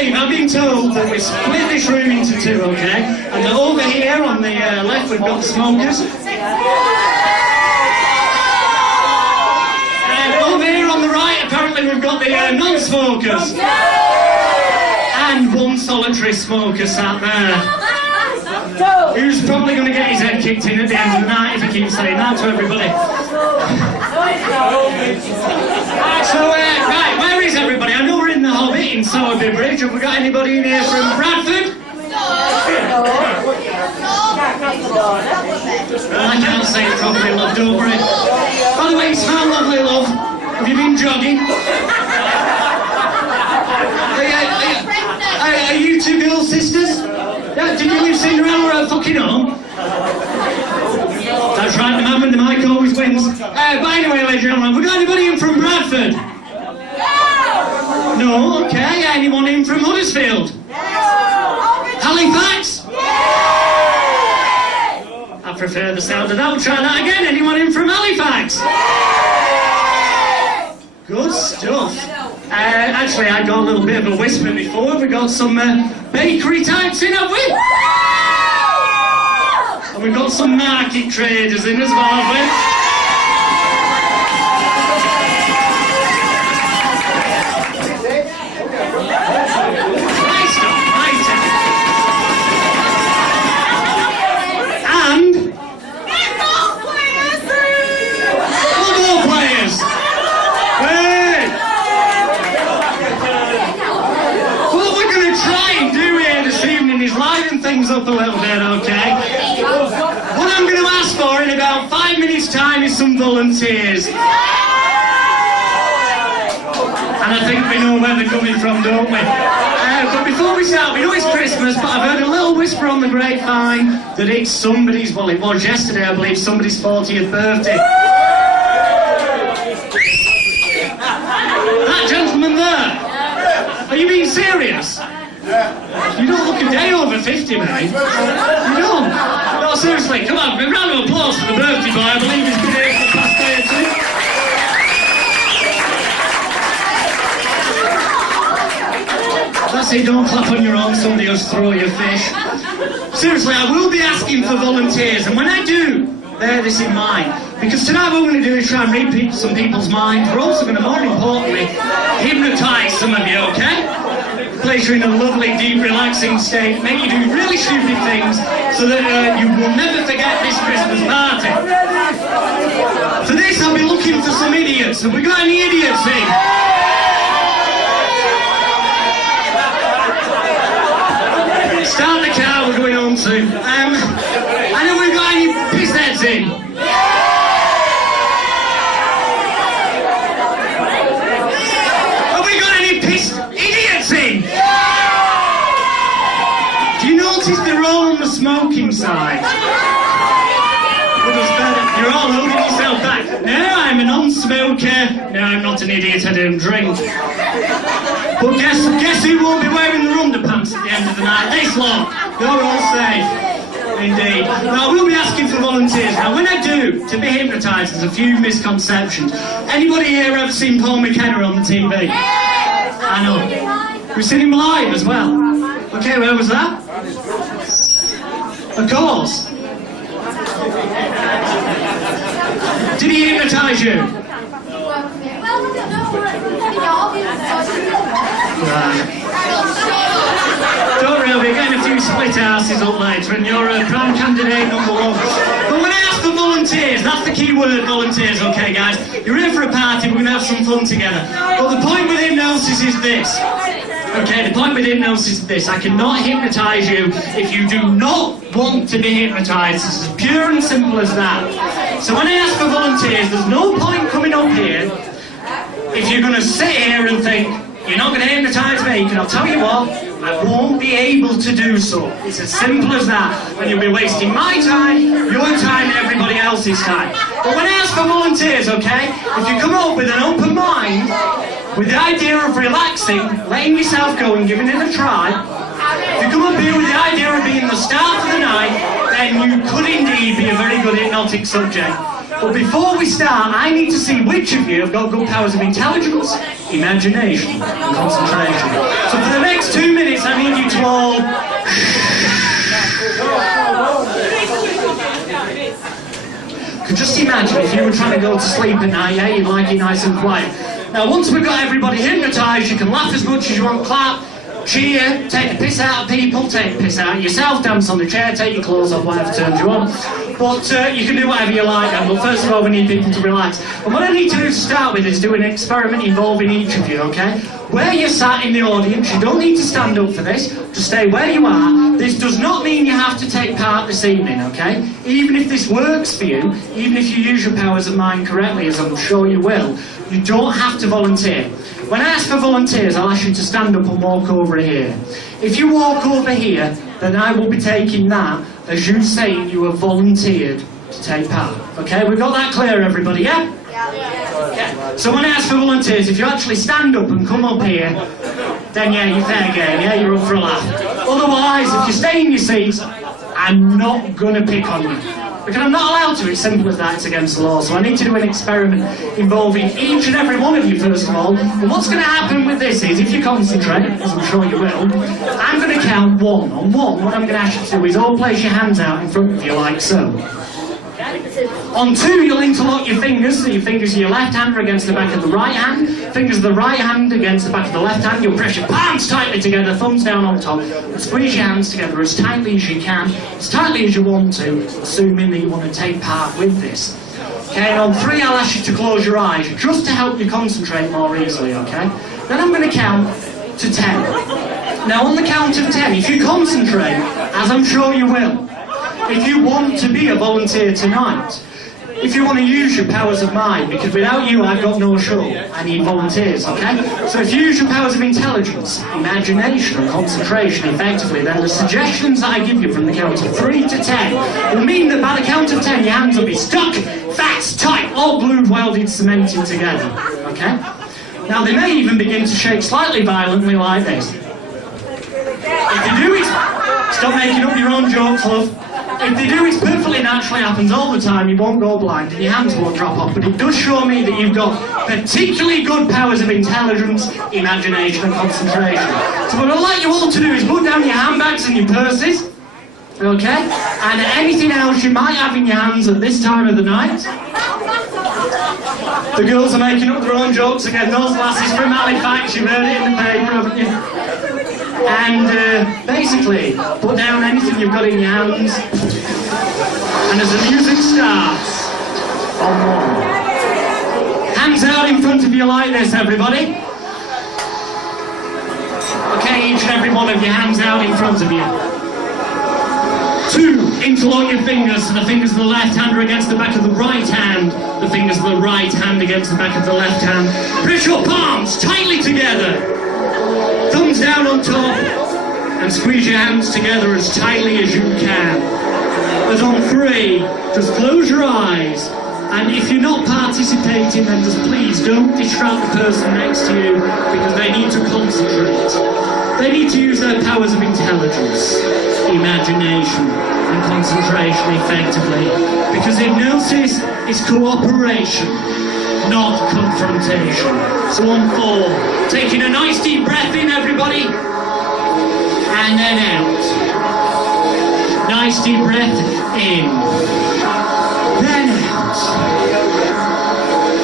believe, I've been told that we split this room into two, okay? And that over here on the left we've got the smokers. And over here on the right, apparently we've got the non-smokers. And one solitary smoker sat there. Who's probably going to get his head kicked in at the end of the night if he keeps saying that to everybody. So, right, where is everybody? I know we're in the Hobbit in Sowerby Bridge. Have we got anybody in here from Bradford? I can't say it properly, love, don't worry. By the way, you smell lovely, love. Have you been jogging? Are you two girl sisters? Yeah, did you leave Cinderella at fucking home? That's right, the man with the mic always wins. But anyway, ladies and gentlemen, have we got anybody in from Bradford? No, okay. Anyone in from Huddersfield? Halifax? I prefer the sound of that. We'll try that again. Anyone in from Halifax? Good stuff. Actually, I got a little bit of a whisper before. We got some bakery types in, have we? And we've got some market traders in as well, have we? Nice stuff, nice. And football players. Hey! What we're going to try and do here this evening is liven things up a little bit, okay? What I'm going to ask for in about 5 minutes' time is some volunteers. And I think we know where they're coming from, don't we? But before we start, we know it's Christmas, but I've heard a little whisper on the grapevine that it's somebody's, well, it was yesterday, I believe, somebody's 40th birthday. That gentleman there, are you being serious? You don't look a day over 50, mate. You don't. No, seriously, come on, a round of applause for the birthday boy. I believe he's been here for the past day or two. That's it, don't clap on your own, somebody else throw your fish. Seriously, I will be asking for volunteers, and when I do, bear this in mind. Because tonight what we're going to do is try and read some people's minds. We're also going to, more importantly, hypnotise some of you, okay? Place you in a lovely, deep, relaxing state, make you do really stupid things so that you will never forget this Christmas party. For this, I'll be looking for some idiots. Have we got any idiots in? Start the car, we're going home soon. I know we've got any pissheads in. Have we got any pissed idiots in? Do you notice they're all on the smoking side? You're all holding yourself back. No, I'm a non-smoker. No, I'm not an idiot, I don't drink. But guess who won't be wearing their underpants at the end of the night? This lot. You're all safe. Indeed. Now, I will be asking for volunteers. Now, when I do, to be hypnotised, there's a few misconceptions. Anybody here ever seen Paul McKenna on the TV? I know. We've seen him live as well. Okay, where was that? Of course. Did he hypnotise you? Don't worry, we're getting a few split asses up later and you're a prime candidate number one. But when I ask for volunteers, that's the key word, volunteers, okay guys? You're here for a party, we're going to have some fun together. But the point with hypnosis is this. Okay, the point with hypnosis is this. I cannot hypnotise you if you do not want to be hypnotised. It's as pure and simple as that. So when I ask for volunteers, there's no point coming up here if you're going to sit here and think, you're not going to hypnotise me, and I'll tell you what, I won't be able to do so. It's as simple as that. And you'll be wasting my time, your time, and everybody else's time. But when I ask for volunteers, okay, if you come up with an open mind, with the idea of relaxing, letting yourself go and giving it a try, if you come up here with the idea of being the start of the night, then you could indeed be a very good hypnotic subject. But before we start, I need to see which of you have got good powers of intelligence, imagination, and concentration. So for the next 2 minutes, Could just imagine if you were trying to go to sleep at night, yeah, you'd like it nice and quiet. Now, once we've got everybody hypnotised, you can laugh as much as you want, clap, cheer, take the piss out of people, take the piss out of yourself, dance on the chair, take your clothes off, whatever turns you on. But you can do whatever you like. But first of all, we need people to relax. And what I need to do to start with is do an experiment involving each of you, okay? Where you're sat in the audience, you don't need to stand up for this. Just stay where you are. This does not mean you have to take part this evening, okay? Even if this works for you, even if you use your powers of mind correctly, as I'm sure you will, you don't have to volunteer. When I ask for volunteers, I'll ask you to stand up and walk over here. If you walk over here, then I will be taking that as you saying you have volunteered to take part. Okay, we've got that clear, everybody, yeah? Yeah. So when I ask for volunteers, if you actually stand up and come up here, then yeah, you're fair game, yeah, you're up for a laugh. Otherwise, if you stay in your seats, I'm not going to pick on you. Because I'm not allowed to, it's simple as that, it's against the law. So I need to do an experiment involving each and every one of you, first of all. And what's going to happen with this is, if you concentrate, as I'm sure you will, I'm going to count one. On one, what I'm going to ask you to do is all place your hands out in front of you, like so. On two, you'll interlock your fingers, so your fingers of your left hand are against the back of the right hand, fingers of the right hand against the back of the left hand. You'll press your palms tightly together, thumbs down on top, and squeeze your hands together as tightly as you can, as tightly as you want to, assuming that you want to take part with this. Okay, and on three, I'll ask you to close your eyes, just to help you concentrate more easily, okay? Then I'm going to count to 10. Now, on the count of 10, if you concentrate, as I'm sure you will, if you want to be a volunteer tonight, if you want to use your powers of mind, because without you I've got no show, I need volunteers, okay? So if you use your powers of intelligence, imagination and concentration effectively, then the suggestions that I give you from the count of 3 to 10 will mean that by the count of 10 your hands will be stuck, fast, tight, all glued, welded, cemented together, okay? Now they may even begin to shake slightly violently like this. If you do it, stop making up your own jokes, love. If they do, it perfectly naturally happens all the time. You won't go blind and your hands won't drop off. But it does show me that you've got particularly good powers of intelligence, imagination and concentration. So what I'd like you all to do is put down your handbags and your purses, okay? And anything else you might have in your hands at this time of the night. The girls are making up their own jokes again. Those lasses from Halifax, you've heard it in the paper, haven't you? And basically, put down anything you've got in your hands, and as the music starts, on one. Hands out in front of you like this, everybody. Okay, each and every one of your hands out in front of you. 2, interlock your fingers, so the fingers of the left hand are against the back of the right hand, the fingers of the right hand against the back of the left hand. Press your palms tightly together. Thumbs down on top, and squeeze your hands together as tightly as you can. As on 3, just close your eyes, and if you're not participating, then just please don't distract the person next to you, because they need to concentrate. They need to use their powers of intelligence, imagination, and concentration effectively, because hypnosis is cooperation, not confrontation. So on 4, taking a nice deep breath in, everybody, and then out. Nice deep breath in, then out.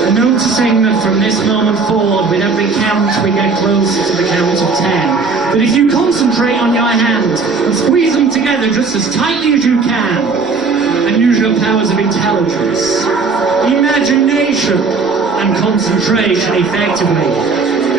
And noticing that from this moment forward, with every count we get closer to the count of 10. But if you concentrate on your hands and squeeze them together just as tightly as you can, and use your powers of intelligence, imagination, and concentration effectively,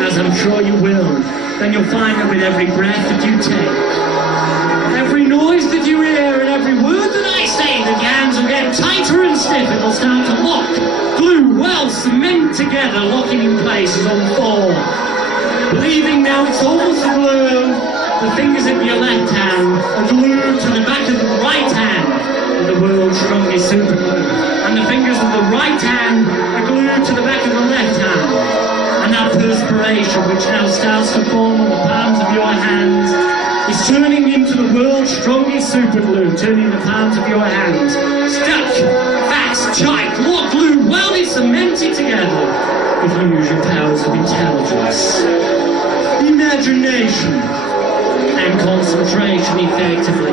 as I'm sure you will, then you'll find that with every breath that you take, every noise that you hear, and every word that I say, that your hands will get tighter and stiff. It will start to lock, glue, weld, cement together, locking in place as on 4. Believing now it's almost a glue, the fingers of your left hand are glued to the back of the right hand, the world's strongest super glue. And the fingers of the right hand are glued to the back of the left hand. And that perspiration, which now starts to form on the palms of your hands, is turning into the world's strongest super glue, turning the palms of your hands stuck, fast, tight, locked, glued, welded, cemented together, if you use your powers of intelligence, imagination, and concentration effectively.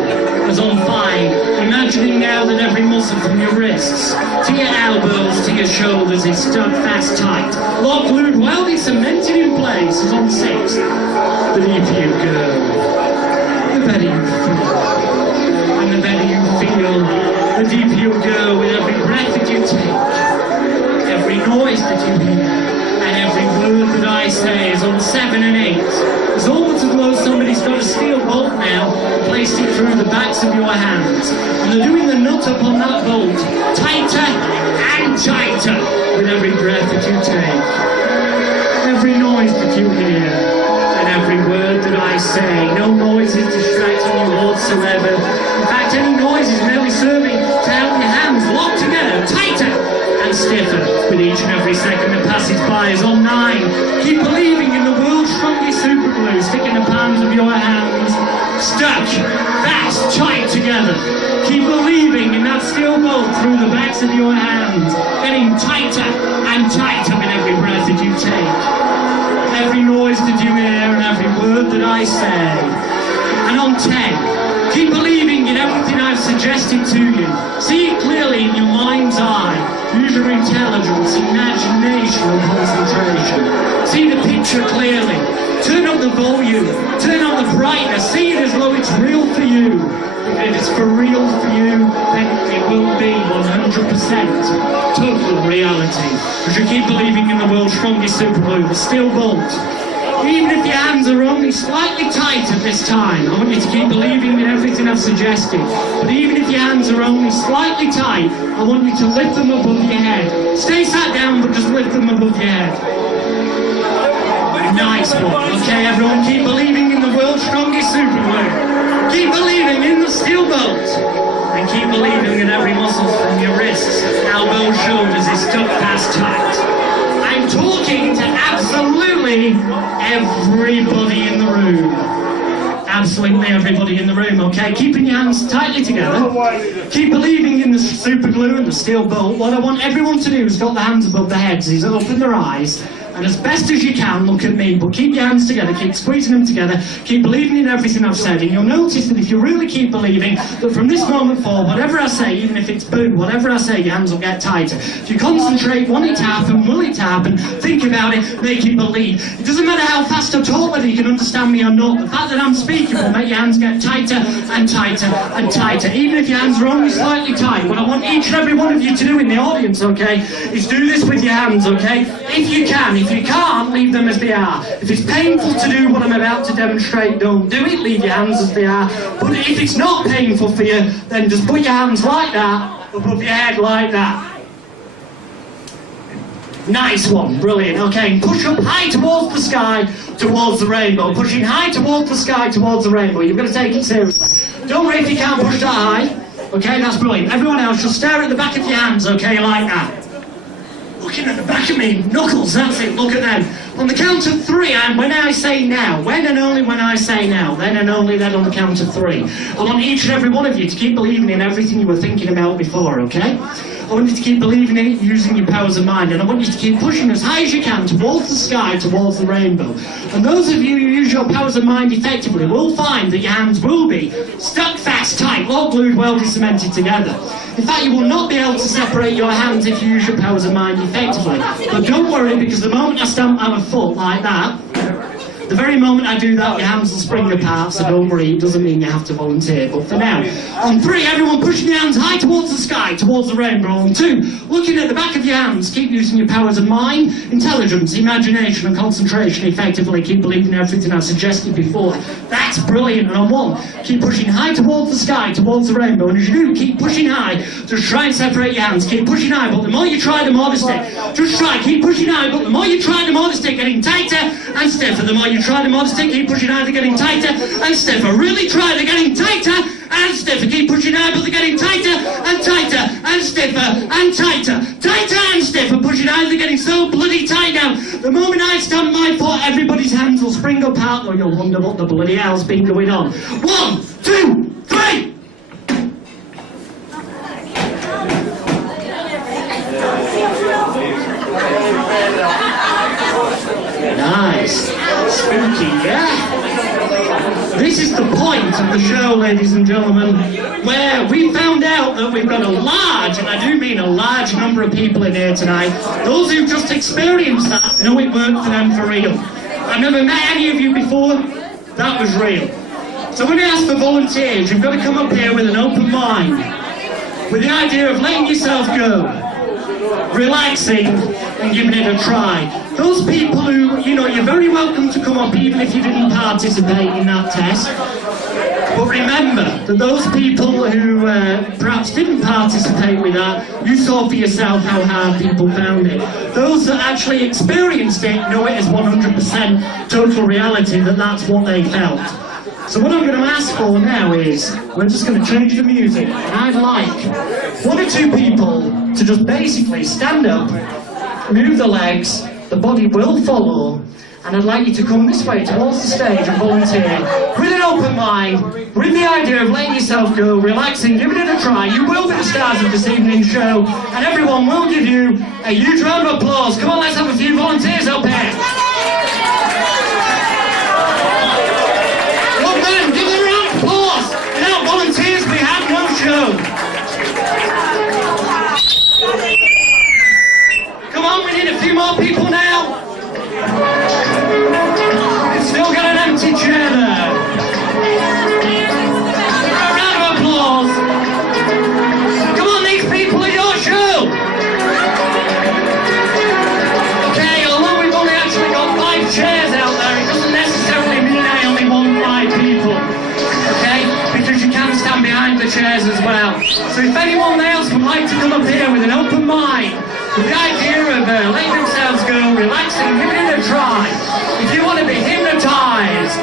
as on 5. Imagining now that every muscle from your wrists to your elbows to your shoulders is stuck fast tight. Lock, glued, welded, cemented in place as on 6. The deeper you go, the better you feel. And the better you feel, the deeper you go with every breath that you take, every noise that you hear, and every word that I say is on 7 and 8. It's almost as though somebody's got a steel bolt now and placed it through the backs of your hands. And they're doing the nut up on that bolt, tighter and tighter with every breath that you take, every noise that you hear, and every word that I say. No noise is distracting you whatsoever. In fact, any noise is merely serving to help your hands lock together, tighter and stiffer with each and every second that passes by. Is on 9. Keep believing in the world's strongest super glue. Stick in the palms of your hands, stuck fast, tight together. Keep believing in that steel bolt through the backs of your hands, getting tighter and tighter with every breath that you take, every noise that you hear, and every word that I say. And on 10, keep believing in everything I've suggested to you. See it clearly in your mind's eye. Use your intelligence, imagination, and concentration. See the picture clearly. Turn up the volume. Turn on the brightness. See it as though it's real for you. If it's for real for you, then it will be 100% total reality. Because you keep believing in the world's strongest super glue, the steel bolt. Even if your hands are only slightly tight at this time, I want you to keep believing in everything I've suggested. But even if your hands are only slightly tight, I want you to lift them above your head. Stay sat down, but just lift them above your head. Nice one. Okay, everyone, keep believing in the world's strongest super glue. Keep believing in the steel bolt. And keep believing in every muscle from your wrists, elbows, shoulders is stuck past tight. I'm talking to absolutely everybody in the room. Absolutely everybody in the room, okay? Keeping your hands tightly together. Keep believing in the super glue and the steel bolt. What I want everyone to do is got their hands above their heads, is open their eyes, and as best as you can, look at me, but keep your hands together, keep squeezing them together, keep believing in everything I've said, and you'll notice that if you really keep believing, that from this moment forward, whatever I say, even if it's boo, whatever I say, your hands will get tighter. If you concentrate, want it to happen, will it to happen, think about it, make it believe. It doesn't matter how fast I talk, whether you can understand me or not, the fact that I'm speaking will make your hands get tighter and tighter and tighter, even if your hands are only slightly tight. What I want each and every one of you to do in the audience, okay, is do this with your hands, okay, if you can. If you can't, leave them as they are. If it's painful to do what I'm about to demonstrate, don't do it, leave your hands as they are. But if it's not painful for you, then just put your hands like that, above your head like that. Nice one, brilliant, okay, push up high towards the sky, towards the rainbow, pushing high towards the sky, towards the rainbow. You've got to take it seriously. Don't worry if you can't push that high, okay, that's brilliant. Everyone else, just stare at the back of your hands, okay, like that. Looking at the back of me, knuckles, that's it, look at them. On the count of 3, and when I say now, when and only when I say now, then and only then on the count of 3. I want each and every one of you to keep believing in everything you were thinking about before, okay? I want you to keep believing in it, using your powers of mind, and I want you to keep pushing as high as you can towards the sky, towards the rainbow. And those of you who use your powers of mind effectively will find that your hands will be stuck fast, tight, lock, glued, welded, cemented together. In fact, you will not be able to separate your hands if you use your powers of mind effectively. But don't worry, because the moment I stamp my foot like that, the very moment I do that, your hands will spring apart, so don't worry, it doesn't mean you have to volunteer. But for now, on 3, everyone pushing your hands high towards the sky, towards the rainbow. On 2, looking at the back of your hands, keep using your powers of mind, intelligence, imagination and concentration effectively. Keep believing in everything I've suggested before. That's brilliant. And on 1, keep pushing high towards the sky, towards the rainbow. And as you do, keep pushing high. Just try and separate your hands. Keep pushing high, but the more you try, the more they stick. Just try, keep pushing high, but the more you try, the more they stick. Getting tighter and stiffer. The more you try, the more they stick. Keep pushing high, they're getting tighter and stiffer. Really try, they're getting tighter and stiffer. Keep pushing high, but they're getting tighter and tighter and stiffer and tighter. Tighter and stiffer. Pushing high, they're getting so bloody tight now. The moment I stamp my foot, everybody's hands will spring apart, or you'll wonder what the bloody hell's been going on. 1, 2, 3. Nice. Spooky, yeah? This is the point of the show, ladies and gentlemen, where we found out that we've got a large, and I do mean a large number of people in here tonight. Those who've just experienced that know it worked for them for real. I've never met any of you before. That was real. So when I ask for volunteers, you've got to come up here with an open mind, with the idea of letting yourself go, relaxing and giving it a try. Those people who, you know, you're very welcome to come up even if you didn't participate in that test. But remember that those people who perhaps didn't participate with that, you saw for yourself how hard people found it. Those that actually experienced it know it as 100% total reality, that that's what they felt. So what I'm going to ask for now is, we're just going to change the music. I'd like 1 or 2 people to just basically stand up, move the legs, the body will follow, and I'd like you to come this way towards the stage and volunteer with an open mind, with the idea of letting yourself go, relaxing, giving it a try. You will be the stars of this evening's show, and everyone will give you a huge round of applause. Come on, let's have a few volunteers up here. Well done, give them a round of applause. Without volunteers, we have no show. Come on, we need a few more people now. We've still got an empty chair there. A round of applause. Come on, these people are your show. Okay, although we've only actually got 5 chairs out there, it doesn't necessarily mean I only want 5 people. Okay? Because you can stand behind the chairs as well. So if anyone else would like to come up here with an open mind, with the idea of letting themselves go, relaxing, giving it a try. If you want to be hypnotised,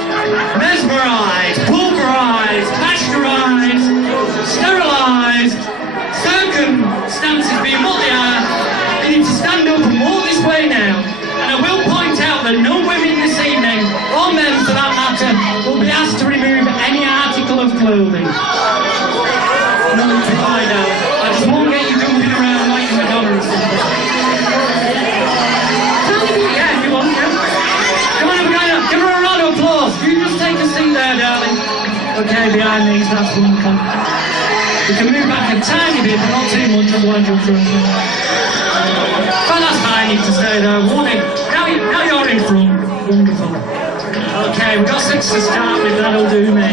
mesmerised, pulverised, pasteurised, sterilised, circumstances being what they are, you need to stand up and walk this way now. And I will point out that no women this evening, or men for that matter, will be asked to remove any article of clothing. Nothing to find out. I just won't get you jumping around like Madonna or something. Yeah, if you want, yeah. Come on, give her a round of applause. You just take a seat there, darling. Okay, behind these, that's wonderful. You can move back a tiny bit, but not too much, otherwise you'll throw it. But that's fine, you can stay there. Warning. Now you're in front. Wonderful. Okay, we've got 6 to start with, that'll do me.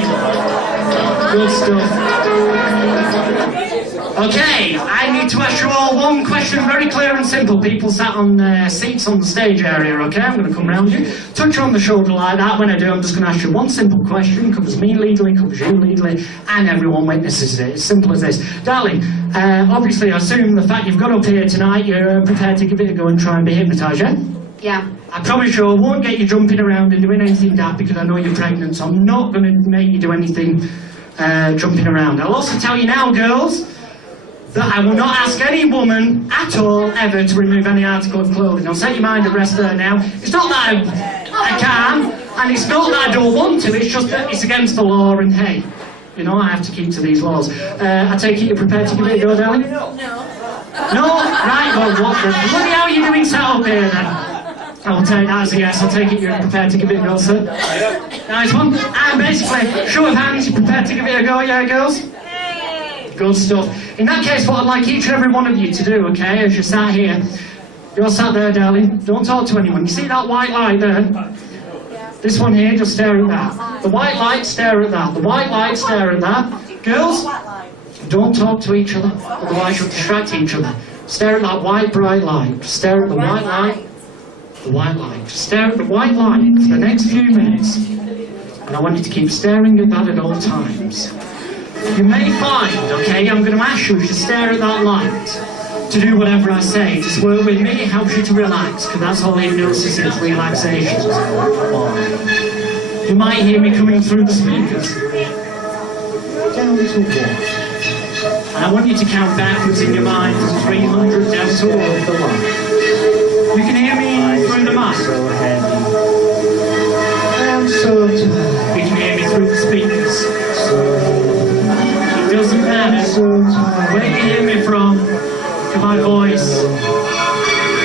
Good stuff. Okay, I need to ask you all one question, very clear and simple. People sat on seats on the stage area, okay? I'm going to come round you, touch you on the shoulder like that. When I do, I'm just going to ask you one simple question. Covers me legally, covers you legally, and everyone witnesses it. It's simple as this. Darling, obviously I assume the fact you've got up here tonight, you're prepared to give it a go and try and be hypnotised, yeah? Yeah. I promise you I won't get you jumping around and doing anything daft because I know you're pregnant, so I'm not going to make you do anything jumping around. I'll also tell you now, girls, that I will not ask any woman at all ever to remove any article of clothing. I'll set your mind at rest there now. It's not that I can, and it's not that I don't want to, it's just that it's against the law, and hey, you know, I have to keep to these laws. I take it you're prepared to give it a go, darling? No. No? Right, well, what the bloody hell are you doing sat up here then? I'll take that as a yes. I'll take it you're prepared to give it a go, sir. Nice one. And basically, show of hands, you're prepared to give it a go, yeah, girls? Good stuff. In that case, what I'd like each and every one of you to do, okay, as you're sat here, you're sat there, darling, don't talk to anyone. You see that white light there? This one here, just stare at that. The white light, stare at that. The white light, stare at that. Girls, don't talk to each other, otherwise you'll distract each other. Stare at that white, bright light. Just stare at the white light. The white light. Just stare at the white light for the next few minutes. And I want you to keep staring at that at all times. You may find, okay, I'm going to ask you to stare at that light, to do whatever I say. Just work with me, it helps you to relax, because that's all hypnosis is, relaxation. You might hear me coming through the speakers. Down to 1. And I want you to count backwards in your mind from 300 down to 1. You can hear me through the mic. So heavy. And so tired. You can hear me through the speakers. So heavy. It doesn't matter where you hear me from, to my voice.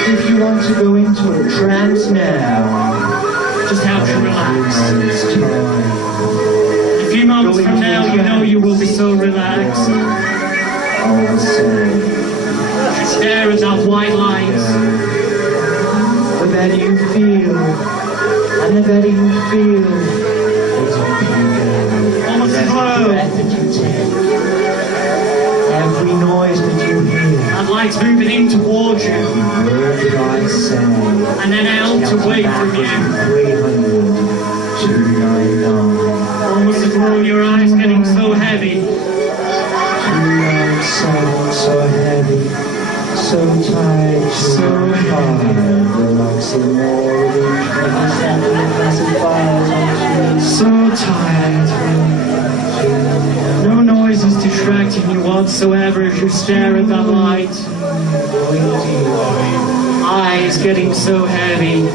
If you want to go into a trance now, just helps you relax. it's time. moments from now, you know you will be so relaxed. I will say, Stare at that white light. the better you feel, and the better you feel, the deeper you go. Almost Every slow. breath that you take, every noise that you hear, That light's moving in towards you, every word that I say, and then out away from you. 300, 299, Almost as though your eyes getting so heavy. 297, so heavy, so tired, so tired, relaxing more with each every step of the pacifiers onto you. So tired. No noise is distracting you whatsoever as you stare at that light. Eyes getting so heavy.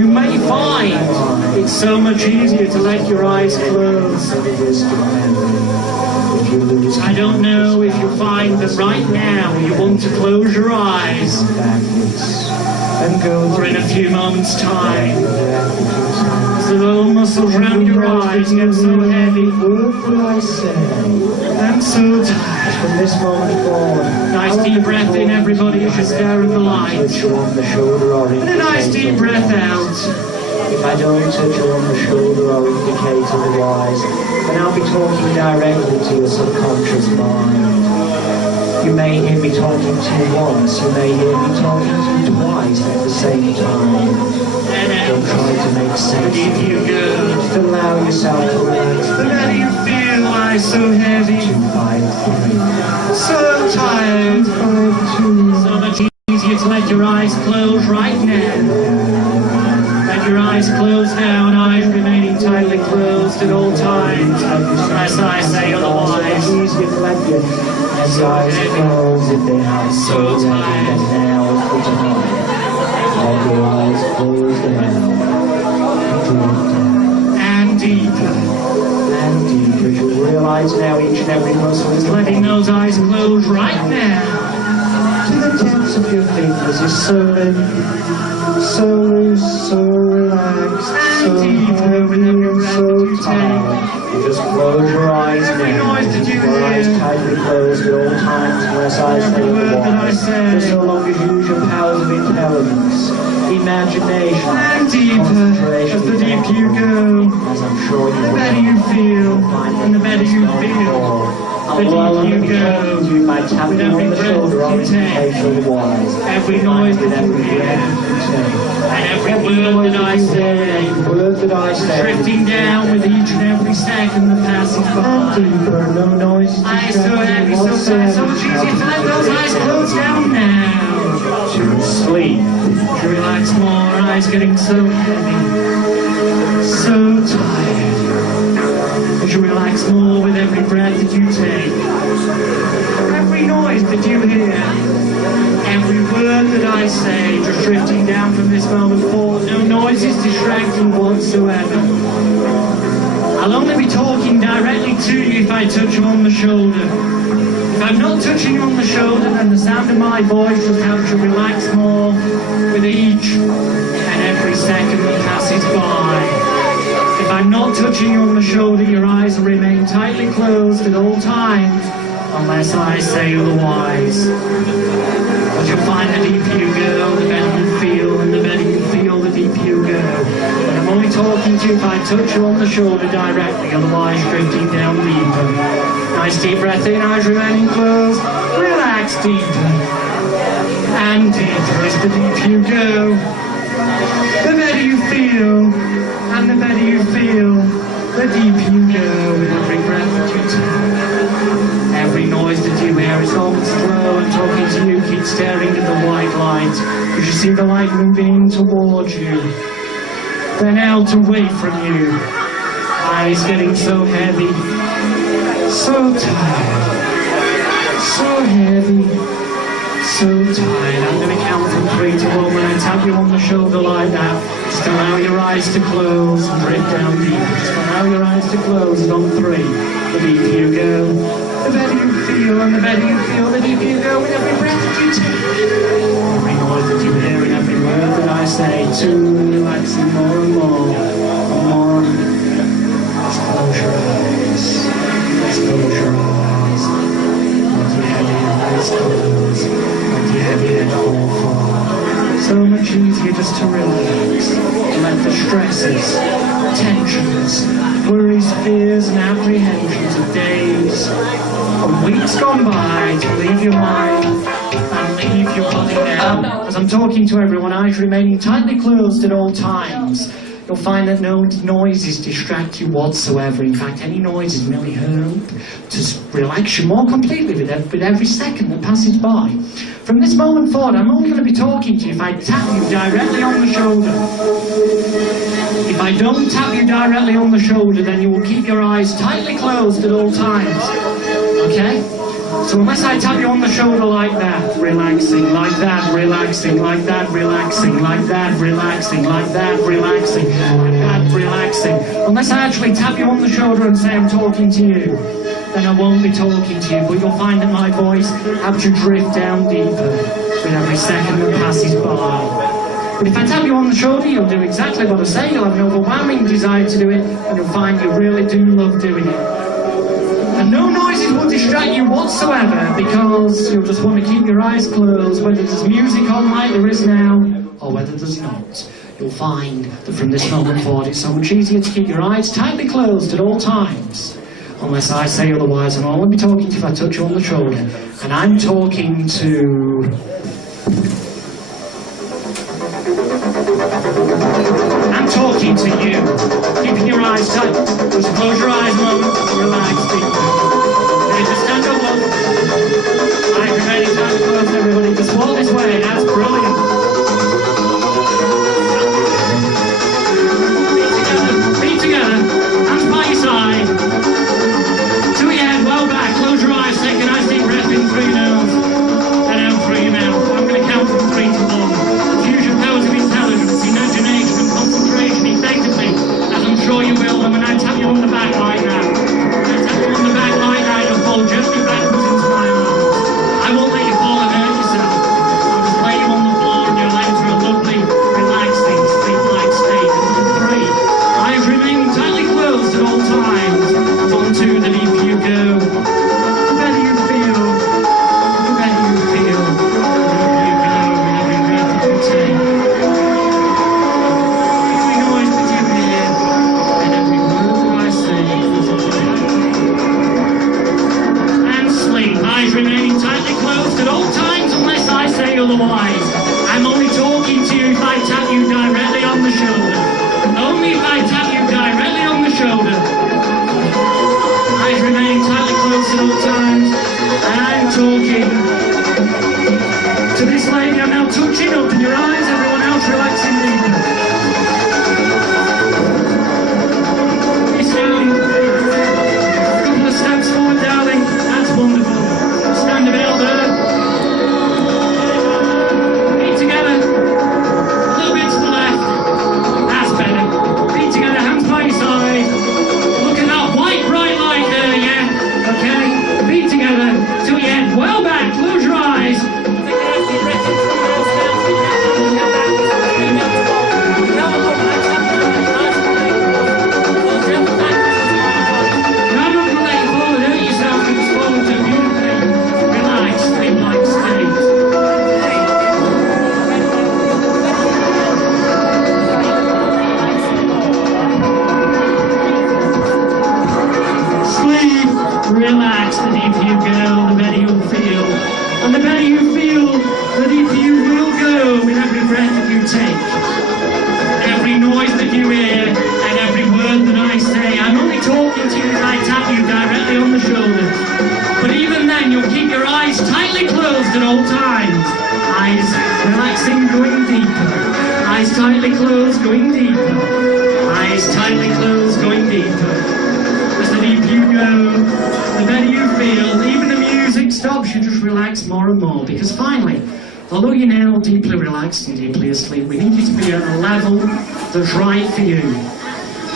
You may find it's so much easier to let your eyes close. I don't know if you find that right now you want to close your eyes, or in a few moments' time, as the little muscles around your eyes get so heavy and so tired. From this moment forward, Nice deep breath in, everybody, as you stare at the light. And a nice deep breath out. If I don't touch you on the shoulder or indicate otherwise, then I'll be talking directly to your subconscious mind. You may hear me talking to you once, you may hear me talking to you twice at the same time. Don't try to make sense If of you it. go, Just allow yourself to relax. the better you feel, eyes so heavy, 253, so tired. 52, So much easier to let your eyes close right now. Let your eyes close down, eyes remaining tightly closed at all times, unless I say otherwise. Easier to let your eyes close if they have So tired. and now is the time. Let your eyes close down. Drift down. And deeper. And deeper. You realize now each and every muscle is Letting those eyes close right now. to the tips of your fingers is so loose, so relaxed, so deeper with every breath that you so tired. You just close your eyes Every now. noise that you Keep your eyes hear. tightly closed at all times unless I Every say word that I otherwise. say. Just so long as you use your powers of intelligence, imagination, And deeper, concentration, as the deeper you go, as I'm sure you the will. better you feel, and the better you feel. The deeper you go, by tapping you on the shoulder or indicate otherwise. every noise that you hear, and every word that I say, Word that I say. drifting down with each and every second that passes by. Deeper, no noise. Eyes so heavy, so tight, so much easier to let those eyes close down now. To sleep. To relax more, eyes getting so heavy, so tired. As you relax more with every breath that you take, every noise that you hear, every word that I say, just drifting down from this moment forward. No noise is distracting whatsoever. I'll only be talking directly to you if I touch you on the shoulder. If I'm not touching you on the shoulder, then the sound of my voice just helps you relax more with each and every second that passes by. If I'm not touching you on the shoulder, your eyes will remain tightly closed at all times, unless I say otherwise. But you'll find the deeper you go, the better you feel, and the better you feel, the deeper you go. But I'm only talking to you if I touch you on the shoulder directly, otherwise drifting down deeper. Nice deep breath in, eyes remaining closed. Relax deeper. And deeper as the deeper you go, the better you feel, and the better you feel, the deeper you go with every breath that you take. Every noise that you hear is almost slow and talking to you. Keep staring at the white light. You should see the light moving in towards you, then out away from you. Eyes getting so heavy, so tired, so heavy, so tired. I'm going to count from 3 to 1 when I tap you on the shoulder like that. Just allow your eyes to close and drift down deeper. Just allow your eyes to close, and on 3, the deeper you go, the better you feel, and the better you feel, the deeper you go with every breath that you take. Every noise that you hear and every word that I say, 2, relaxing more and more, and more. Just close your eyes. stresses, tensions, worries, fears and apprehensions of days and weeks gone by to leave your mind and leave your body now. As I'm talking to everyone, eyes remaining tightly closed at all times. You'll find that no noises distract you whatsoever. In fact, any noise is merely heard to relax you more completely with every second that passes by. From this moment forward, I'm only going to be talking to you if I tap you directly on the shoulder. If I don't tap you directly on the shoulder, then you will keep your eyes tightly closed at all times. Okay? So unless I tap you on the shoulder like that, relaxing, like that, relaxing, like that, relaxing, like that, relaxing, like that, relaxing, like that, relaxing. Unless I actually tap you on the shoulder and say I'm talking to you, then I won't be talking to you, but you'll find that my voice helps you drift down deeper with every second that passes by. But if I tap you on the shoulder, you'll do exactly what I say, you'll have an overwhelming desire to do it, and you'll find you really do love doing it. And no noises will distract you whatsoever, because you'll just want to keep your eyes closed, whether there's music on like there is now, or whether there's not. You'll find that from this moment forward it's so much easier to keep your eyes tightly closed at all times. Unless I say otherwise, and I'll only be talking to you if I touch you on the shoulder. And I'm talking to... I'm talking to you. Keeping your eyes tight. Just close your eyes a moment. Relax deeply. Okay, just stand up one. Alright, you're ready. Time to close, everybody. Just walk this way. That's brilliant. Feet together. Hands by your side. To your head, well back. Close your eyes. Take a nice deep breath in through your nose. And out through your mouth. I'm going to count from 3 to 1. Use your powers of intelligence, imagination and concentration effectively, as I'm sure you will. And when I tap you on the back like that, you'll fall gently backwards into my arms. I won't let you fall and hurt yourself. I'll just lay you on the floor and you'll enter a lovely, relaxing, sleep-like state. And 3, eyes remaining tightly closed at all times. On 2, the deeper you go, the better you feel. The better you feel. Remaining tightly closed at all times unless I say otherwise. I'm only talking to you if I tap you directly on the shoulder. Only if I tap you directly on the shoulder. Eyes remaining tightly closed at all times. And I'm talking to this lady. I'm now touching. Open your eyes. Everyone else relaxing deeper. A couple of steps forward, darling. That's wonderful. Stand a bit up there. Feet together. A little bit to the left. That's better. Feet together, hands by your side. Look at that white bright light there, yeah? Okay? Feet together. To your head. Well back. Close your eyes. Relax, the deeper you go, the better you'll feel. And the better you feel, the deeper you will go with every breath that you take. Every noise that you hear, and every word that I say. I'm only talking to you as I tap you directly on the shoulder. But even then, you'll keep your eyes tightly closed at all times. Eyes relaxing, going deeper. Eyes tightly closed, going deeper. Eyes tightly closed, going deeper. As the deeper you go, the better you feel. Even the music stops, you just relax more and more. Because finally, although you're now deeply relaxed and deeply asleep, we need you to be at a level that's right for you.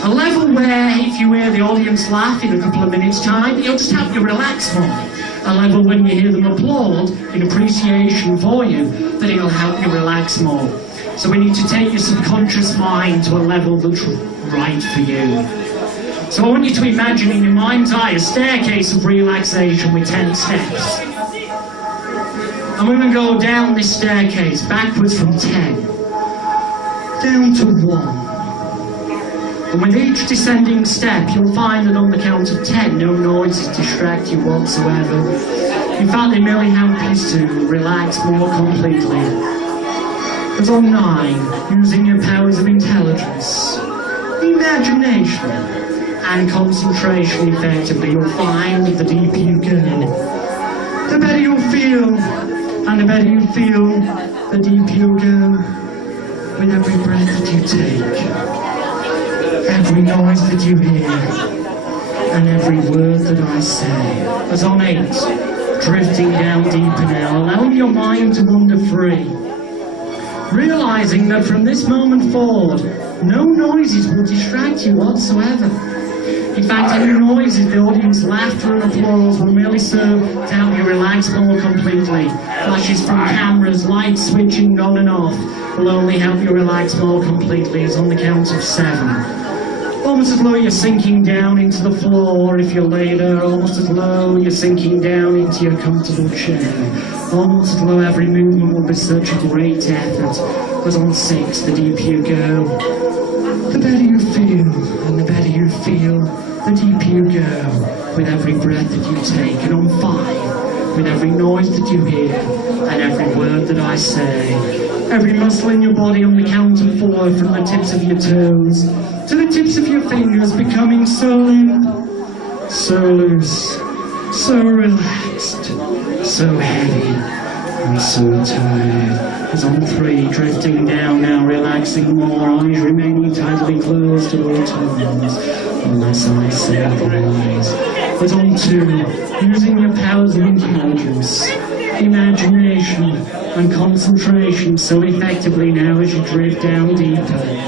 A level where, if you hear the audience laugh in a couple of minutes' time, you'll just help you relax more. A level when you hear them applaud in appreciation for you, that it'll help you relax more. So we need to take your subconscious mind to a level that's right for you. So I want you to imagine in your mind's eye a staircase of relaxation with 10 steps. And we're going to go down this staircase, backwards from 10, down to 1. And with each descending step, you'll find that on the count of 10, no noises distract you whatsoever. In fact, they merely help you to relax more completely. But on 9, using your powers of intelligence, imagination, and concentration effectively, you'll find that the deeper you go, the better you'll feel. And the better you feel, the deeper you'll go with every breath that you take, every noise that you hear, and every word that I say. As on 8, drifting down deeper now, allowing your mind to wander free, realizing that from this moment forward, no noises will distract you whatsoever. In fact, any noises, the audience laughter and applause will merely serve to help you relax more completely. Flashes from cameras, lights switching on and off will only help you relax more completely, as on the count of 7. Almost as low you're sinking down into the floor if you lay there, almost as low you're sinking down into your comfortable chair. Almost as low every movement will be such a great effort, as on 6, the deeper you go, the better you feel, and the better you feel, the deeper you go with every breath that you take. And on 5, with every noise that you hear, and every word that I say, every muscle in your body on the count of 4, from the tips of your toes to the tips of your fingers, becoming so limp, so loose, so relaxed, so heavy, and so tired. As on 3, drifting down now, relaxing more, eyes remaining tightly closed at all times, unless I say otherwise. As on 2, using your powers of intelligence, imagination, and concentration so effectively now as you drift down deeper.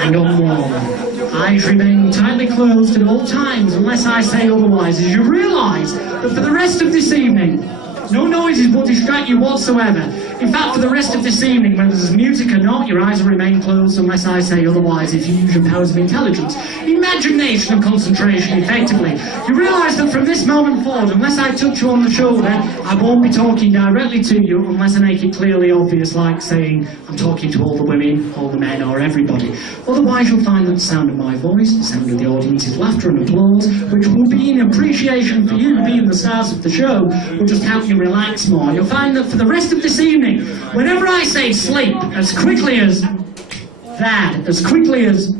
And on 1, eyes remaining tightly closed at all times, unless I say otherwise, as you realise that for the rest of this evening, no noises will distract you whatsoever. In fact, for the rest of this evening, whether there's music or not, your eyes will remain closed unless I say otherwise if you use your powers of intelligence, imagination and concentration effectively. You realise that from this moment forward, unless I touch you on the shoulder, I won't be talking directly to you unless I make it clearly obvious, like saying I'm talking to all the women, all the men, or everybody. Otherwise, you'll find that the sound of my voice, the sound of the audience's laughter and applause, which will be in appreciation for you being the stars of the show, will just help you relax more. You'll find that for the rest of this evening, whenever I say sleep, as quickly as that, as quickly as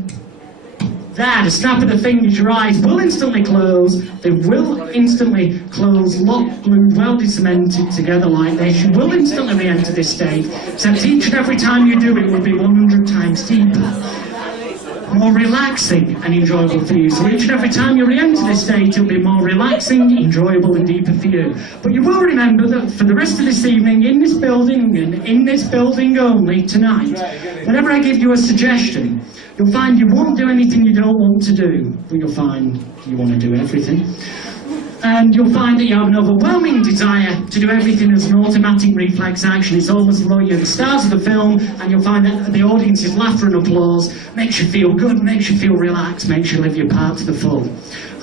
that, a snap of the fingers, your eyes will instantly close. They will instantly close, locked, glued, welded, cemented together like this. You will instantly re-enter this state, except each and every time you do it will be 100 times deeper, more relaxing and enjoyable for you. So each and every time you re-enter this state, it'll be more relaxing, enjoyable and deeper for you. But you will remember that for the rest of this evening, in this building and in this building only tonight, whenever I give you a suggestion, you'll find you won't do anything you don't want to do, but you'll find you want to do everything. And you'll find that you have an overwhelming desire to do everything as an automatic reflex action. It's almost as though you're the stars of the film, and you'll find that the audience's laughter and applause makes you feel good, makes you feel relaxed, makes you live your part to the full.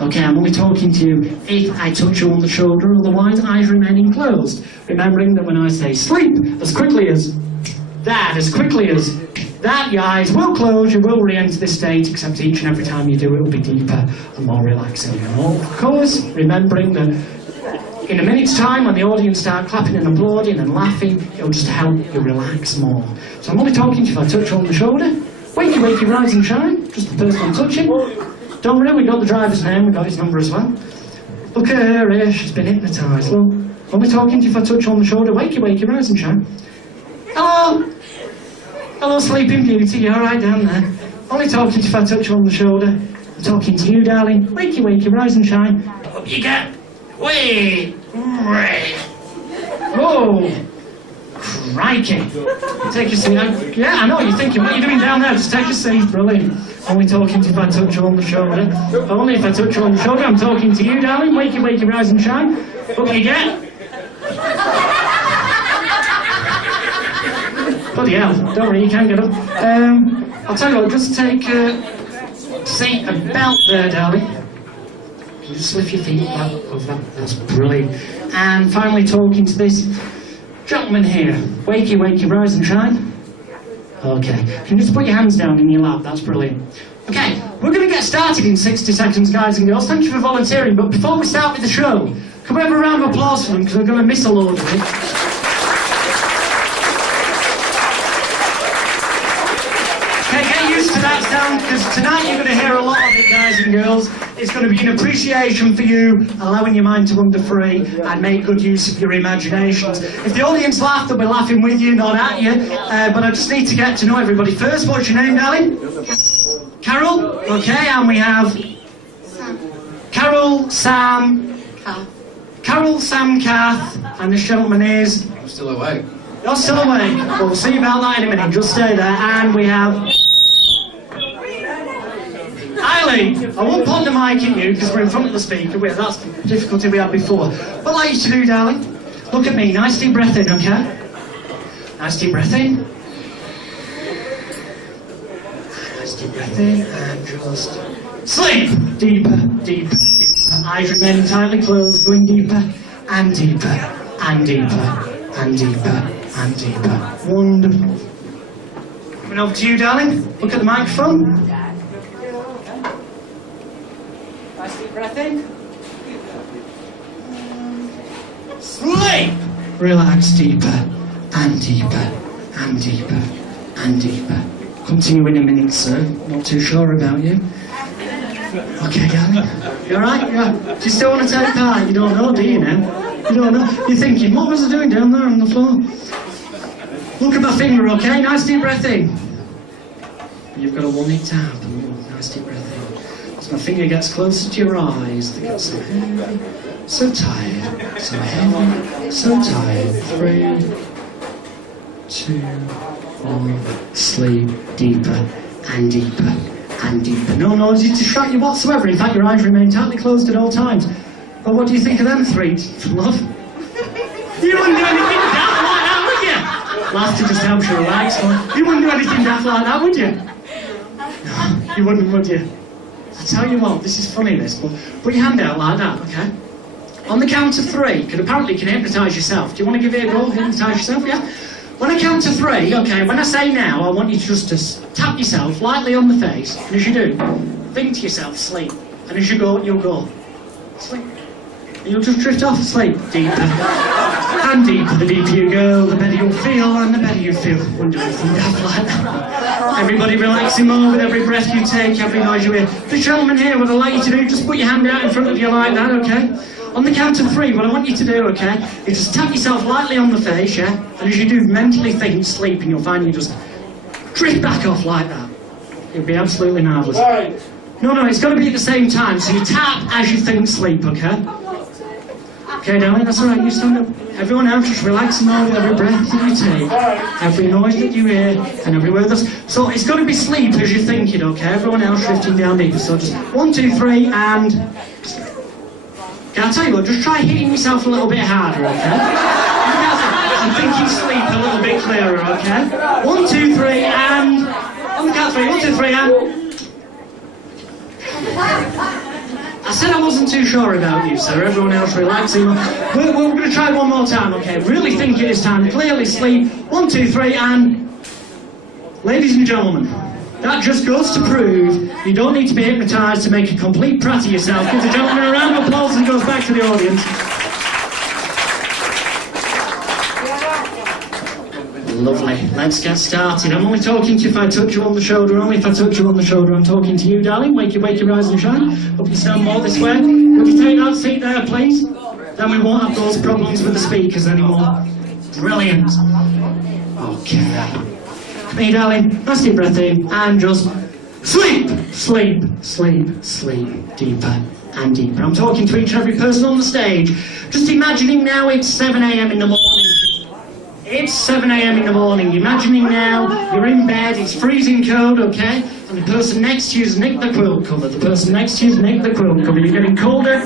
Okay, I'm only talking to you if I touch you on the shoulder, otherwise eyes remaining closed. Remembering that when I say sleep, as quickly as that, your eyes will close, you will re-enter this state, except each and every time you do it will be deeper and more relaxing. And of course, remembering that in a minute's time when the audience start clapping and applauding and laughing, it'll just help you relax more. So I'm only talking to you if I touch you on the shoulder. Wakey, wakey, rise and shine, just the person I'm touching. Don't worry, we got the driver's name, we got his number as well. Look at her here, she's been hypnotised, look. Only talking to you if I touch you on the shoulder. Wakey, wakey, rise and shine. Hello! Hello, Sleeping Beauty, you alright down there? Only talking to you if I touch you on the shoulder. I'm talking to you, darling. Wakey, wakey, rise and shine. Up you get. Way! Whoa! Crikey! Take your seat. Yeah, I know, you're thinking, what are you doing down there? Just take your seat, brilliant. Only talking to you if I touch you on the shoulder. Only if I touch you on the shoulder. I'm talking to you, darling. Wakey, wakey, rise and shine. Up you get. Bloody hell, don't worry, you can get up. I'll tell you what, just take a seat, a belt there, darling. You just lift your feet up over that, that's brilliant. And finally talking to this gentleman here. Wakey, wakey, rise and shine. Okay, can you just put your hands down in your lap, that's brilliant. Okay, we're going to get started in 60 seconds, guys and girls. Thank you for volunteering, but before we start with the show, can we have a round of applause for them, because we're going to miss a load of it. Okay, get used to that sound, because tonight you're going to hear a lot of it, guys and girls. It's going to be an appreciation for you, allowing your mind to wander free and make good use of your imaginations. If the audience laugh, they'll be laughing with you, not at you. But I just need to get to know everybody first. What's your name, darling? Carol? Okay, and we have... Sam. Carol, Sam... Kath. Carol, Sam, Kath, and this gentleman is... I'm still awake. You're still awake. Well, we'll see about that in a minute. Just stay there. And we have... Eileen, I won't point the mic at you because we're in front of the speaker. That's the difficulty we had before. What I'd like you to do, darling, look at me. Nice deep breath in, okay? Nice deep breath in. Nice deep breath in, and just sleep. Deeper, deeper, deeper. Eyes remaining tightly closed, going deeper and deeper and deeper and deeper and deeper. Wonderful. Coming over to you, darling. Look at the microphone. Nice deep breath in. Sleep! Relax deeper and deeper and deeper and deeper. Continue in a minute, sir. Not too sure about you. Okay, darling. You alright? Yeah. Do you still want to take part? You don't know, do you now? You don't know. You're thinking, what was I doing down there on the floor? Look at my finger, okay? Nice deep breath in. You've got a one-hit tap. Nice deep breath in. As my finger gets closer to your eyes, they get so heavy, so tired, so heavy, so tired. 3, 2, 1. Sleep deeper and deeper and deeper. No noise to distract you whatsoever. In fact, your eyes remain tightly closed at all times. But what do you think of them 3, love? You wouldn't do anything daft like that, would you? Laughter just helps you relax. You wouldn't do anything daft like that, would you? No, you wouldn't, would you? I tell you what, this is funny, this, but put your hand out like that, okay? On the count of 3, because apparently you can hypnotise yourself. Do you want to give it a go? Hypnotise yourself, yeah? When I count to 3, okay, when I say now, I want you to just tap yourself lightly on the face, and as you do, think to yourself, sleep. And as you go, you'll go, sleep. And you'll just drift off, sleep. Deeper. And deeper. The deeper you go, the better you'll feel, and the better you feel. Won't do anything daft like that. Everybody relaxing more with every breath you take, every noise you hear. The gentleman here, what I'd like you to do, just put your hand out in front of you like that, okay? On the count of 3, what I want you to do, okay, is just tap yourself lightly on the face, yeah? And as you do, mentally think sleep, and you'll find you just drift back off like that. It'll be absolutely marvellous. No, it's got to be at the same time, so you tap as you think sleep, okay? Okay, darling, that's all right, you stand up. Everyone else, just relax and know with every breath that you take, every noise that you hear, and every word that's... So it's got to be sleep as you think it, okay? Everyone else drifting down deeper, so just 1, 2, 3, and... Okay, I'll tell you what, just try hitting yourself a little bit harder, okay? And thinking sleep a little bit clearer, okay? 1, 2, 3, and... On the count of 3, 1, 2, 3, and... I said I wasn't too sure about you, sir. Everyone else relaxing. We're going to try one more time, okay? Really think it is time. Clearly sleep. 1, 2, 3, and... Ladies and gentlemen, that just goes to prove you don't need to be hypnotised to make a complete prat of yourself. Give the gentleman a round of applause and goes back to the audience. Lovely. Let's get started. I'm only talking to you if I touch you on the shoulder. Only if I touch you on the shoulder. I'm talking to you, darling. Wake your eyes and shine. Hope you stand more this way. Would you take that seat there, please? Then we won't have those problems with the speakers anymore. Brilliant. Okay. Come here, darling. Nice deep breath in. And just sleep. Sleep. Sleep. Sleep. Deeper and deeper. I'm talking to each and every person on the stage. Just imagining now it's 7 a.m. in the morning. It's 7 a.m. in the morning. Imagining now you're in bed, it's freezing cold, okay? And the person next to you's nicked the quilt cover. The person next to you's nicked the quilt cover. You're getting colder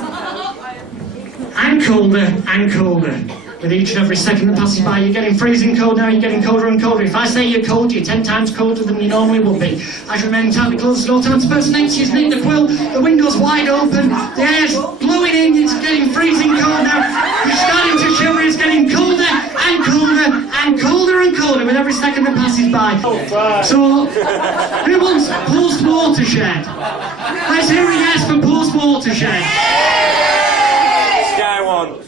and colder and colder. With each and every second that passes by, you're getting freezing cold now, you're getting colder and colder. If I say you're cold, you're 10 times colder than you normally would be. As you remain tightly closed at all times, the person next to you's nicked the quilt, the window's wide open, the air's blowing in, it's getting freezing cold now. You're starting to shiver, it's getting colder and colder and colder and colder. with every second that passes by. So, who wants post-watershed? Let's hear a yes for post-watershed. Sky one.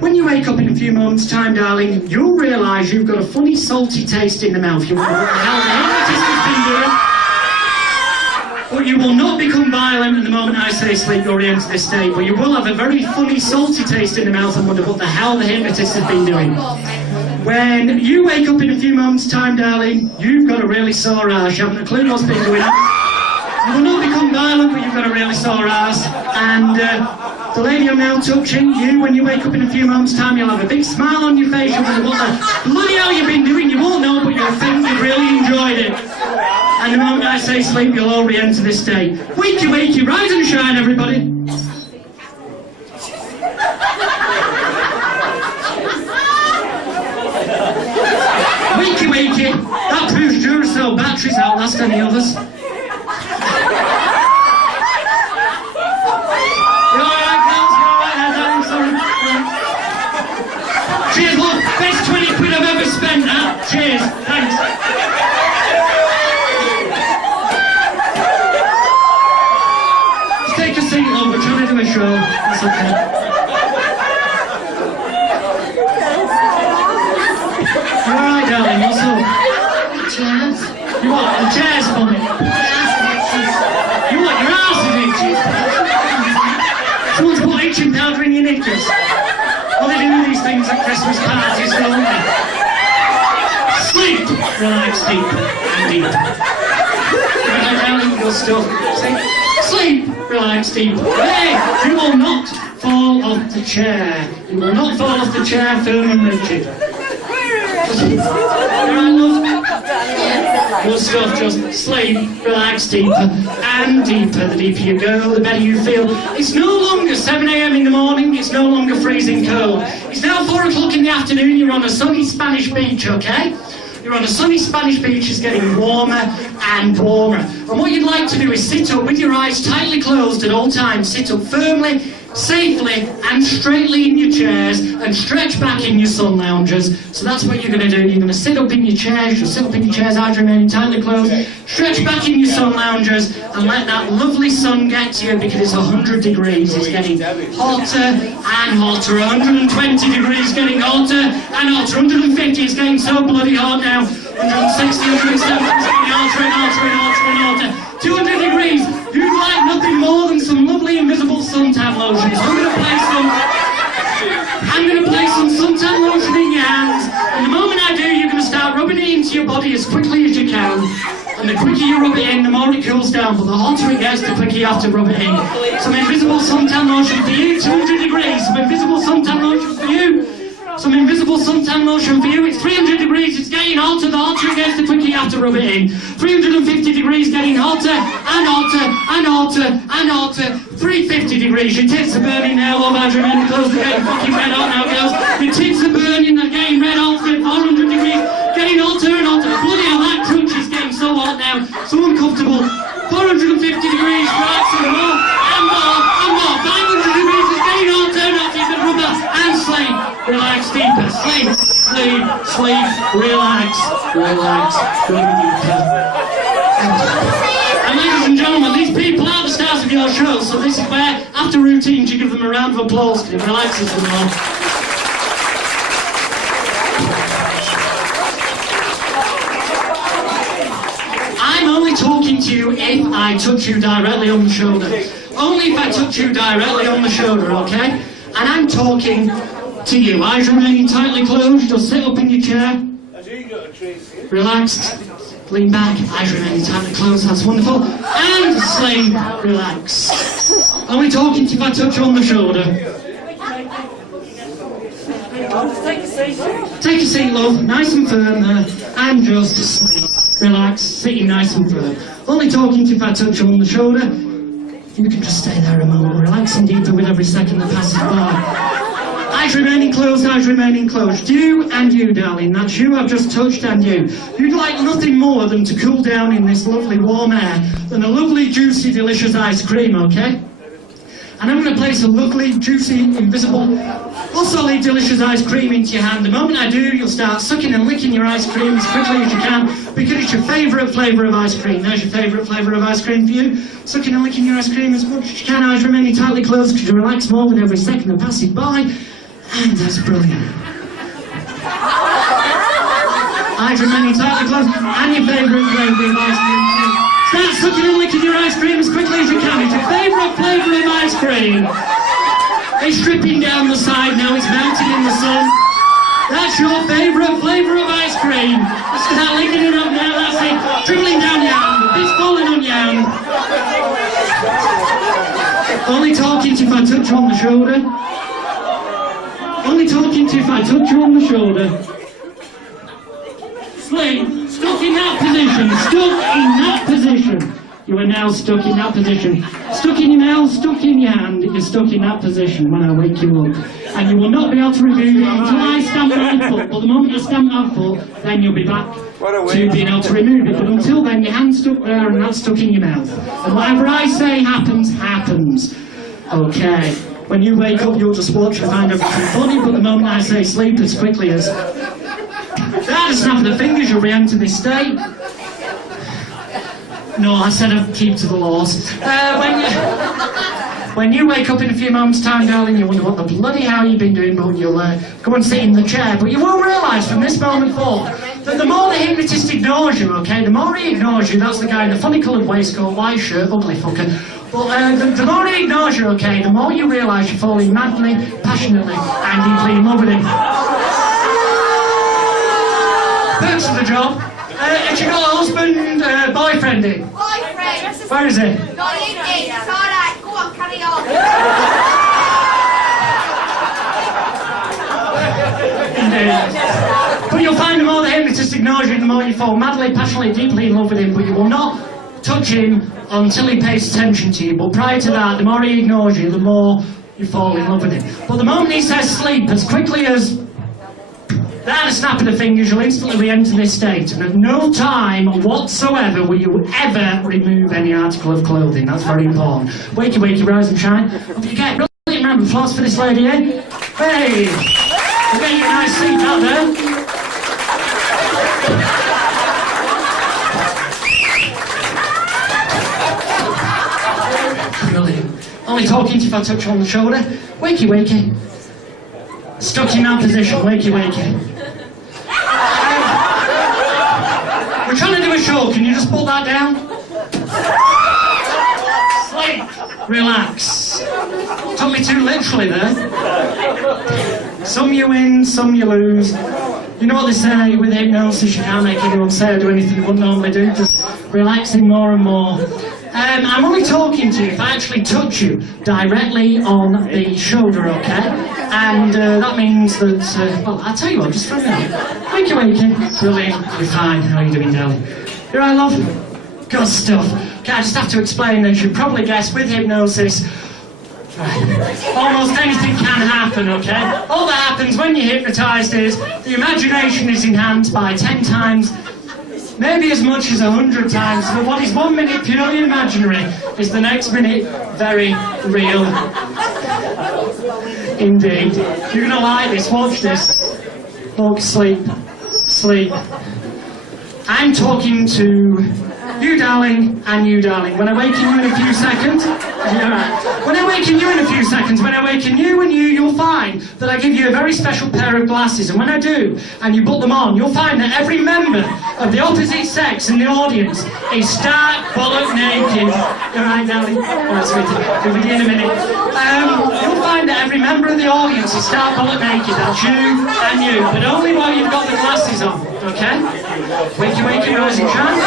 When you wake up in a few moments' time, darling, you'll realise you've got a funny salty taste in the mouth. You wonder what the hell the hypnotist has been doing. But you will not become violent at the moment I say sleep, you'll re-enter this state. But you will have a very funny salty taste in the mouth and wonder what the hell the hypnotist has been doing. When you wake up in a few moments' time, darling, you've got a really sore ass. You haven't a clue what's been going on. You will not become violent, but you've got a really sore ass. And the lady I'm now touching, you, when you wake up in a few moments' time, you'll have a big smile on your face. You'll wonder what the bloody hell you've been doing. You won't know, but you'll think you've really enjoyed it. And the moment I say sleep, you'll all re-enter this state. Wakey, wakey, rise and shine, everybody. Wakey, wakey. That proves Duracell batteries outlast any others. You alright, girls? You alright there, darling? Sorry. Cheers, love. Best 20 quid I've ever spent, huh? Cheers. Thanks. Take a seat, love. We're trying to do a show. That's okay. You alright, darling? What's up? Chairs. You what? The chair's for me? You what? Your arse is itchy? Someone's put itching powder in your knickers. Well, they do these things at Christmas parties, don't they? Sleep! Relax deep and deep. Right, darling, good stuff. Sleep! Relax deep. Hey! You will not fall off the chair. You will not fall off the chair, firm and rigid. Alright, love? Good stuff, just sleep, relax deeper and deeper. The deeper you go, the better you feel. It's no longer 7 a.m. in the morning, it's no longer freezing cold. It's now 4 o'clock in the afternoon, you're on a sunny Spanish beach, okay? You're on a sunny Spanish beach, it's getting warmer and warmer. And what you'd like to do is sit up with your eyes tightly closed at all times. Sit up firmly, safely and straightly in your chairs and stretch back in your sun loungers. So that's what you're going to do. You're going to sit up in your chairs, you'll sit up in your chairs, eyes remaining tightly closed, stretch back in your sun loungers and let that lovely sun get to you because it's 100 degrees. It's getting hotter and hotter. 120 degrees, getting hotter and hotter. 150 is getting so bloody hot now. 160, 170 is getting hotter and hotter and hotter and hotter. 200 degrees. You'd like nothing more than some lovely invisible suntan lotions. I'm going to place some suntan lotion in your hands, and the moment I do, you're going to start rubbing it into your body as quickly as you can. And the quicker you rub it in, the more it cools down, but the hotter it gets, the quicker you have to rub it in. Some invisible suntan lotion for you, 200 degrees. Some invisible suntan lotion for you. Some invisible suntan lotion for you. It's 300 degrees, it's getting hotter. The hotter it gets, the quicker you have to rub it in. 350 degrees, getting hotter and hotter and hotter and hotter. 350 degrees, your tits are burning now, love, eyes remaining closed, they're getting fucking red hot now, girls. Your tits are burning, they're getting red hot, 400 degrees, getting hotter and hotter. Bloody hell, that crunch is getting so hot now, so uncomfortable. 450 degrees, right, some more, and more, and more. 500 degrees, it's getting hotter and hotter, you can rubber and sleep. Relax deeper, sleep, sleep, sleep, relax, relax, go deeper. And ladies and gentlemen, these people are the stars of your show, so this is where, after routines, you give them a round of applause because it relaxes them all. I'm only talking to you if I touch you directly on the shoulder. Only if I touch you directly on the shoulder, okay? And I'm talking to you. Eyes remaining tightly closed, just sit up in your chair. Relaxed. Lean back, eyes remaining tightly closed, that's wonderful. And sleep, relax. Only talking to you if I touch you on the shoulder. Take a seat, love, nice and firm there. And just sleep, relax, sitting nice and firm. Only talking to you if I touch you on the shoulder. You can just stay there a moment, relaxing deeper with every second that passes by. Eyes remaining closed, eyes remaining closed. You and you, darling, that's you I've just touched and you. You'd like nothing more than to cool down in this lovely warm air than a lovely, juicy, delicious ice cream, okay? And I'm going to place a lovely, juicy, invisible, or solid, delicious ice cream into your hand. The moment I do, you'll start sucking and licking your ice cream as quickly as you can, because it's your favourite flavour of ice cream. There's your favourite flavour of ice cream for you. Sucking and licking your ice cream as much as you can. Eyes remaining tightly closed because you relax more with every second that passes by. And that's brilliant. Eyes remaining tightly closed, and your favourite flavour of ice cream too. Start sucking and licking your ice cream as quickly as you can. It's your favourite flavour of ice cream. It's dripping down the side now, it's melting in the sun. That's your favourite flavour of ice cream. Just start licking it up now, that's it. Dribbling down your hand, it's falling on your hand. Only talking to you if I touch you on the shoulder. Only talking to you if I touch you on the shoulder. Sleep. Stuck in that position. Stuck in that position. You are now stuck in that position. Stuck in your mouth, stuck in your hand. You're stuck in that position when I wake you up. And you will not be able to remove it until I stamp my foot. But the moment I stamp my foot, then you'll be back to being able to remove it. But until then, your hand's stuck there and that's stuck in your mouth. And whatever I say happens, happens. Okay. When you wake up, you'll just watch and find everything funny. But the moment I say sleep, as quickly as that, a snap of the fingers, you'll re-enter this state. No, I said I'd keep to the laws. When you wake up in a few moments' time, darling, you wonder what the bloody hell you've been doing, but you'll go and sit in the chair. But you will realise from this moment forward that the more the hypnotist ignores you, okay, the more he ignores you, that's the guy in the funny coloured waistcoat, white shirt, ugly fucker. But the more he ignores you, okay, the more you realise you're falling madly, passionately, and deeply in love with him. Perks of the job. Has you got a husband, boyfriend in? Boyfriend. Where is he? Not in it. It's alright. Go on, carry on. Indeed. But you'll find the more the hypnotist ignores you, the more you fall madly, passionately, deeply in love with him. But you will not touch him until he pays attention to you. But prior to that, the more he ignores you, the more you fall in love with him. But the moment he says sleep, as quickly as that, a snap of the fingers, you'll instantly re-enter this state, and at no time whatsoever will you ever remove any article of clothing. That's very important. Wakey, wakey, rise and shine. Hope you get brilliant round of applause for this lady, eh? Hey! We'll get you a nice seat out there. Brilliant. Only talking to you if I touch you on the shoulder. Wakey, wakey. Stuck in that position, wakey, wakey. We're trying to do a show, can you just put that down? Sleep. Relax. Took me too literally there. Some you win, some you lose. You know what they say, with hypnosis you can't make anyone say or do anything they wouldn't normally do, just relaxing more and more. I'm only talking to you if I actually touch you directly on the shoulder, okay? And that means that, well, I'll tell you what, just for a minute. Wakey, wakey. Brilliant. You're fine. How are you doing, darling? You're right, love? Good stuff. Okay, I just have to explain, as you probably guessed, with hypnosis, almost anything can happen, okay? All that happens when you're hypnotised is the imagination is enhanced by 10 times, maybe as much as 100 times. But what is 1 minute purely imaginary is the next minute very real. Indeed. You're going to like this, watch this. Look, sleep, sleep. I'm talking to you, darling, and you, darling. When I waken you in a few seconds, when I waken you in a few seconds, when I waken you and you'll find that I give you a very special pair of glasses. And when I do, and you put them on, you'll find that every member of the opposite sex in the audience is stark, bollock naked. You're right, darling? Oh, sweetie. We'll be in a minute. You'll find that every member of the audience is stark, bollock naked. That's you and you. But only while you've got the glasses on, okay? Wakey, wakey, rise and shine.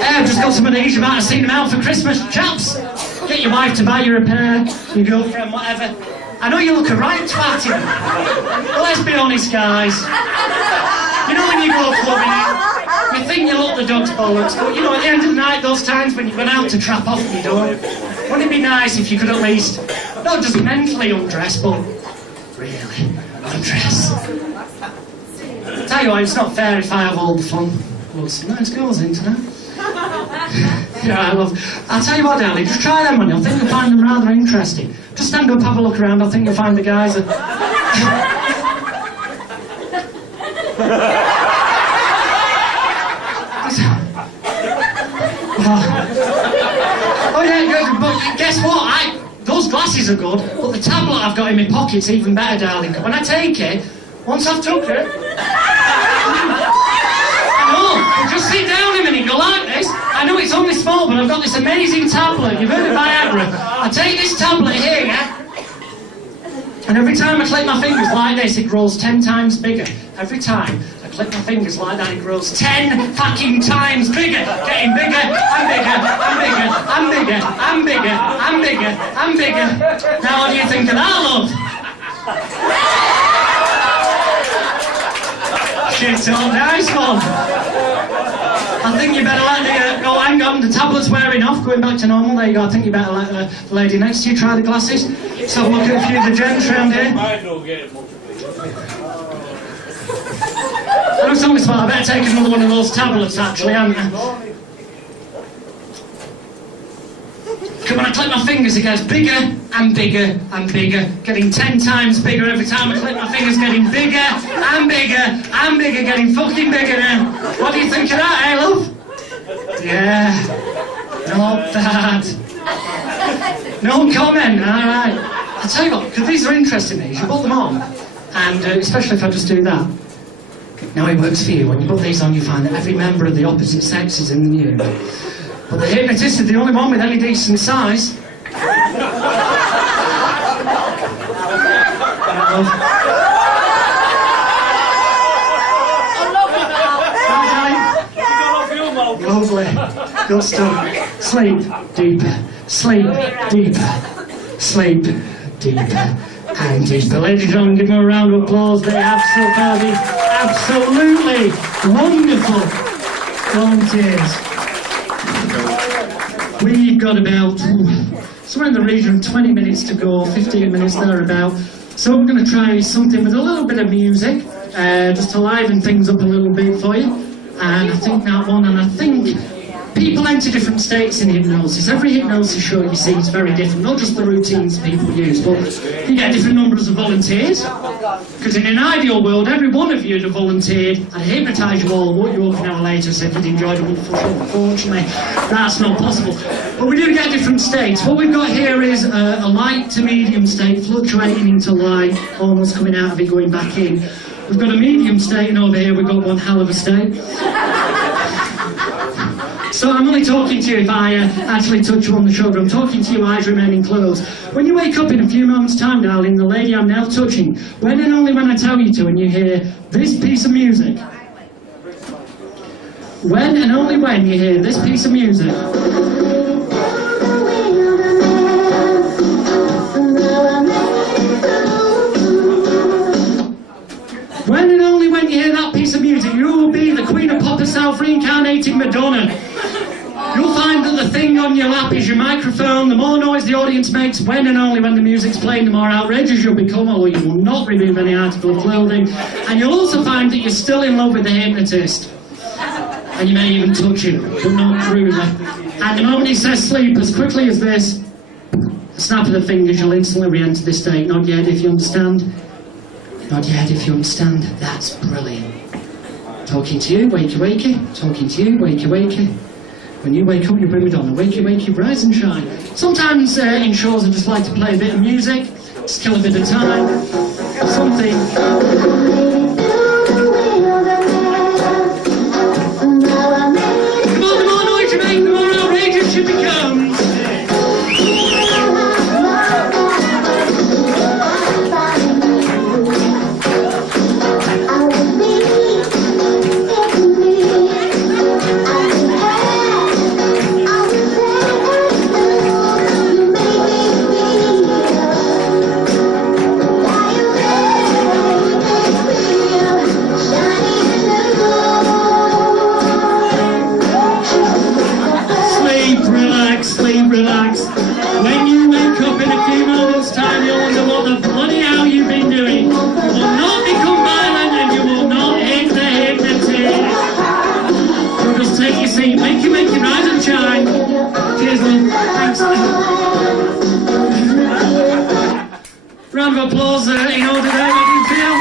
I've just got some of these, you might have seen them out for Christmas, chaps. Get your wife to buy you a pair, your girlfriend, whatever. I know you look a right twat in them. But let's be honest, guys. You know when you go clubbing, you think you look the dog's bollocks, but you know at the end of the night, those times when you've gone out to trap off and you don't, wouldn't it be nice if you could at least, not just mentally undress, but really undress? Tell you what, it's not fair if I have all the fun. Well, some nice girls in tonight. Yeah, I'll tell you what, darling, just try them on you. I think you'll find them rather interesting. Just stand up, have a look around. I think you'll find the guys are... Oh yeah, good, but guess what? Those glasses are good, but the tablet I've got in my pocket's even better, darling. When I take it, once I've took it... Just sit down a minute, go like this. I know it's only small, but I've got this amazing tablet. You've heard of Viagra. I take this tablet here, yeah? And every time I click my fingers like this, it grows 10 times bigger. Every time I click my fingers like that, it grows 10 fucking times bigger. Getting bigger and bigger and bigger and bigger and bigger and bigger and bigger. Now what do you think of that, love? Shit, all nice one. I think you better let the... oh, hang on, the tablet's wearing off, going back to normal. There you go, I think you better let the lady next to you try the glasses. Let's have a look at a few of the gents around here. I know it's only smart, I better take another one of those tablets, actually, haven't I? When I click my fingers, it gets bigger and bigger and bigger, getting 10 times bigger every time I click my fingers, getting bigger and bigger and bigger, getting fucking bigger now. What do you think of that, eh, love? Yeah, not bad. No comment, alright. I'll tell you what, because these are interesting, these. You put them on, and especially if I just do that. Now it works for you. When you put these on, you find that every member of the opposite sex is in the room. But the hypnotist is the only one with any decent size. Lovely. Good stuff. Sleep deeper. Sleep deeper. Sleep deeper and deeper. Ladies and gentlemen, give them a round of applause. They have so far been absolutely wonderful volunteers. We've got about somewhere in the region of 20 minutes to go, 15 minutes thereabout. So we're going to try something with a little bit of music, just to liven things up a little bit for you. And I think that one, and I think people enter different states in hypnosis. Every hypnosis show you see is very different, not just the routines people use, but you get different numbers of volunteers. Because in an ideal world, every one of you would have volunteered and hypnotised you all, walk you up an hour later, so if you'd enjoyed a wonderful show. Unfortunately, that's not possible. But we do get different states. What we've got here is a light to medium state, fluctuating into light, almost coming out of it, going back in. We've got a medium state, and over here we've got one hell of a state. So I'm only talking to you if I actually touch you on the shoulder. I'm talking to you, eyes remaining closed. When you wake up in a few moments' time, darling, the lady I'm now touching, when and only when I tell you to, and you hear this piece of music. When and only when you hear this piece of music. When and only when you hear that piece of music, you will be the Queen of Pop herself, reincarnating Madonna. You'll find that the thing on your lap is your microphone. The more noise the audience makes, when and only when the music's playing, the more outrageous you'll become, although you will not remove any article of clothing. And you'll also find that you're still in love with the hypnotist. And you may even touch him, but not crudely. And the moment he says sleep, as quickly as this, a snap of the fingers, you'll instantly re-enter this state. Not yet, if you understand. Not yet, if you understand. That's brilliant. Talking to you, wakey wakey. Talking to you, wakey wakey. When you wake up, you bring it on. Wakey wakey, rise and shine. Sometimes in shows I just like to play a bit of music, just kill a bit of time. Something. The more noise you make, the more outrageous you become. Relax. When you wake up in a few moments' time, you'll wonder what the bloody hell you've been doing. You will not become violent and you will not hit the hypnotist. So just take your seat, make you rise and shine. Thanks. Round of applause in order there, what do you feel?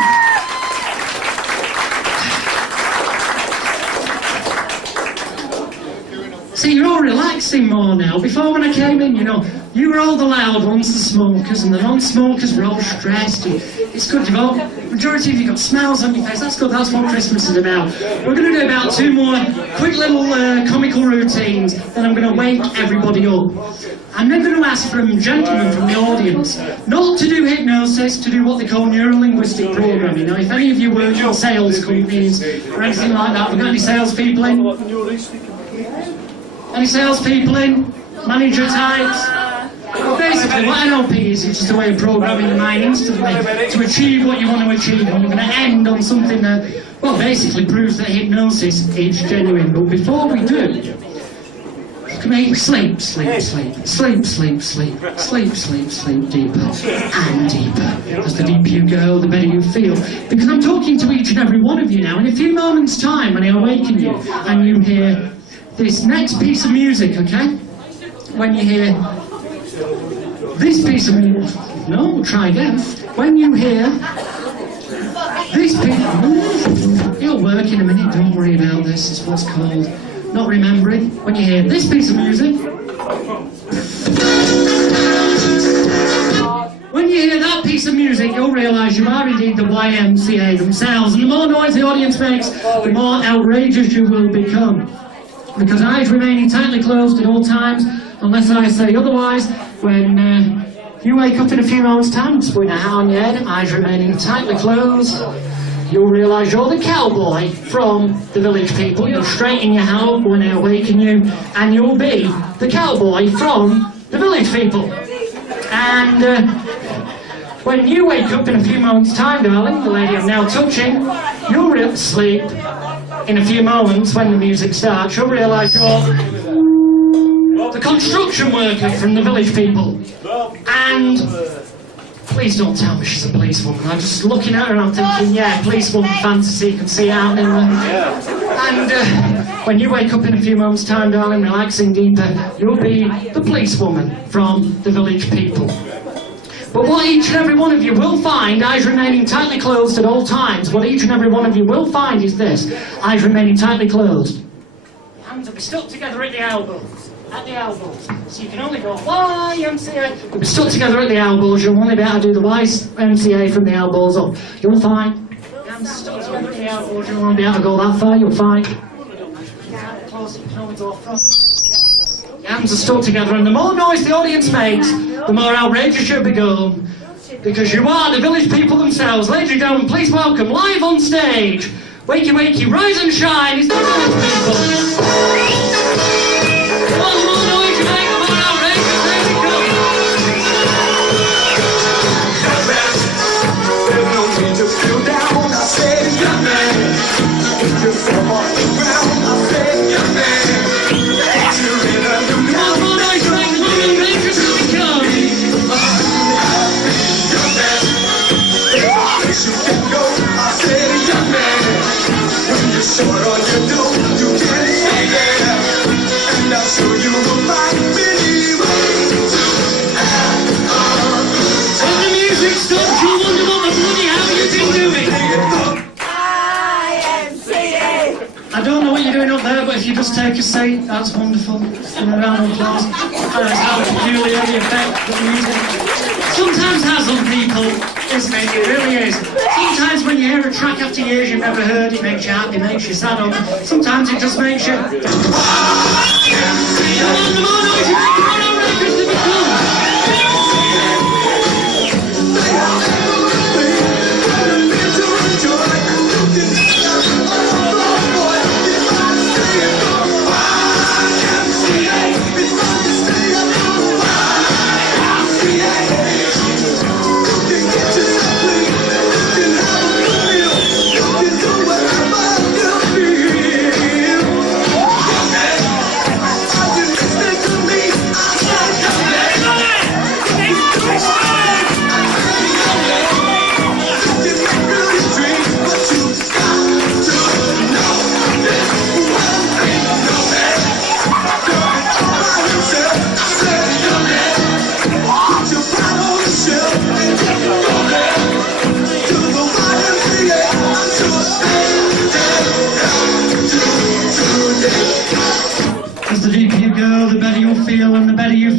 See, you're all relaxing more now. Before when I came in, you know, you were all the loud ones, the smokers, and the non-smokers were all stressed. It's good, you've all, majority of you got smiles on your face. That's good, that's what Christmas is about. We're going to do about 2 more quick little comical routines, then I'm going to wake everybody up. I'm then going to ask from gentlemen from the audience not to do hypnosis, to do what they call neuro-linguistic programming. Now, if any of you work in sales companies or anything like that, we've got any salespeople in? Any salespeople in? Manager types? Well, basically, what NLP is just a way of programming the mind instantly to achieve what you want to achieve, and we're going to end on something that, well, basically proves that hypnosis is genuine. But before we do, make sleep, sleep, sleep, sleep, sleep, sleep, sleep, sleep, sleep, deeper and deeper. As the deeper you go, the better you feel. Because I'm talking to each and every one of you now. In a few moments' time, when I awaken you and you hear this next piece of music, okay? When you hear this piece of music, no, we'll try again. When you hear this piece, you'll work in a minute, don't worry about this, it's what's called not remembering. When you hear this piece of music, when you hear that piece of music, you'll realise you are indeed the YMCA themselves, and the more noise the audience makes, the more outrageous you will become. Because eyes remaining tightly closed at all times, unless I say otherwise, when you wake up in a few moments' time, just putting a hat on your head, eyes remaining tightly closed, you'll realise you're the cowboy from the village people. You'll straighten your hat up when I awaken you, and you'll be the cowboy from the village people. And when you wake up in a few moments' time, darling, the lady I'm now touching, you'll sleep. In a few moments, when the music starts, you'll realise you're the construction worker from the village people. And please don't tell me she's a policewoman. I'm just looking at her and I'm thinking, yeah, policewoman fantasy, you can see it happening there. And when you wake up in a few moments' time, darling, relaxing deeper, you'll be the policewoman from the village people. But what each and every one of you will find, eyes remaining tightly closed at all times, what each and every one of you will find is this, eyes remaining tightly closed. Hands will be stuck together at the elbows. At the elbows. So you can only go YMCA. You'll be stuck together at the elbows. You'll only be able to do the YMCA from the elbows up. You'll find. Hands stuck together at the elbows. You'll only be able to go that far. You'll find. Close. You can only go front. Your hands are stuck together, and the more noise the audience makes, the more outrageous you'll become. Because you are the village people themselves. Ladies and gentlemen, please welcome live on stage. Wakey, wakey, rise and shine. It's the village people. I don't know what you're doing up there, but if you just take a seat, that's wonderful. And a round of applause. That's how peculiar the effect of music sometimes has on people, isn't it? It really is. Sometimes when you hear a track after years you've never heard, it makes you happy, makes you sad. Sometimes it just makes you... Come on, the more noise you make, the more outrageous they become.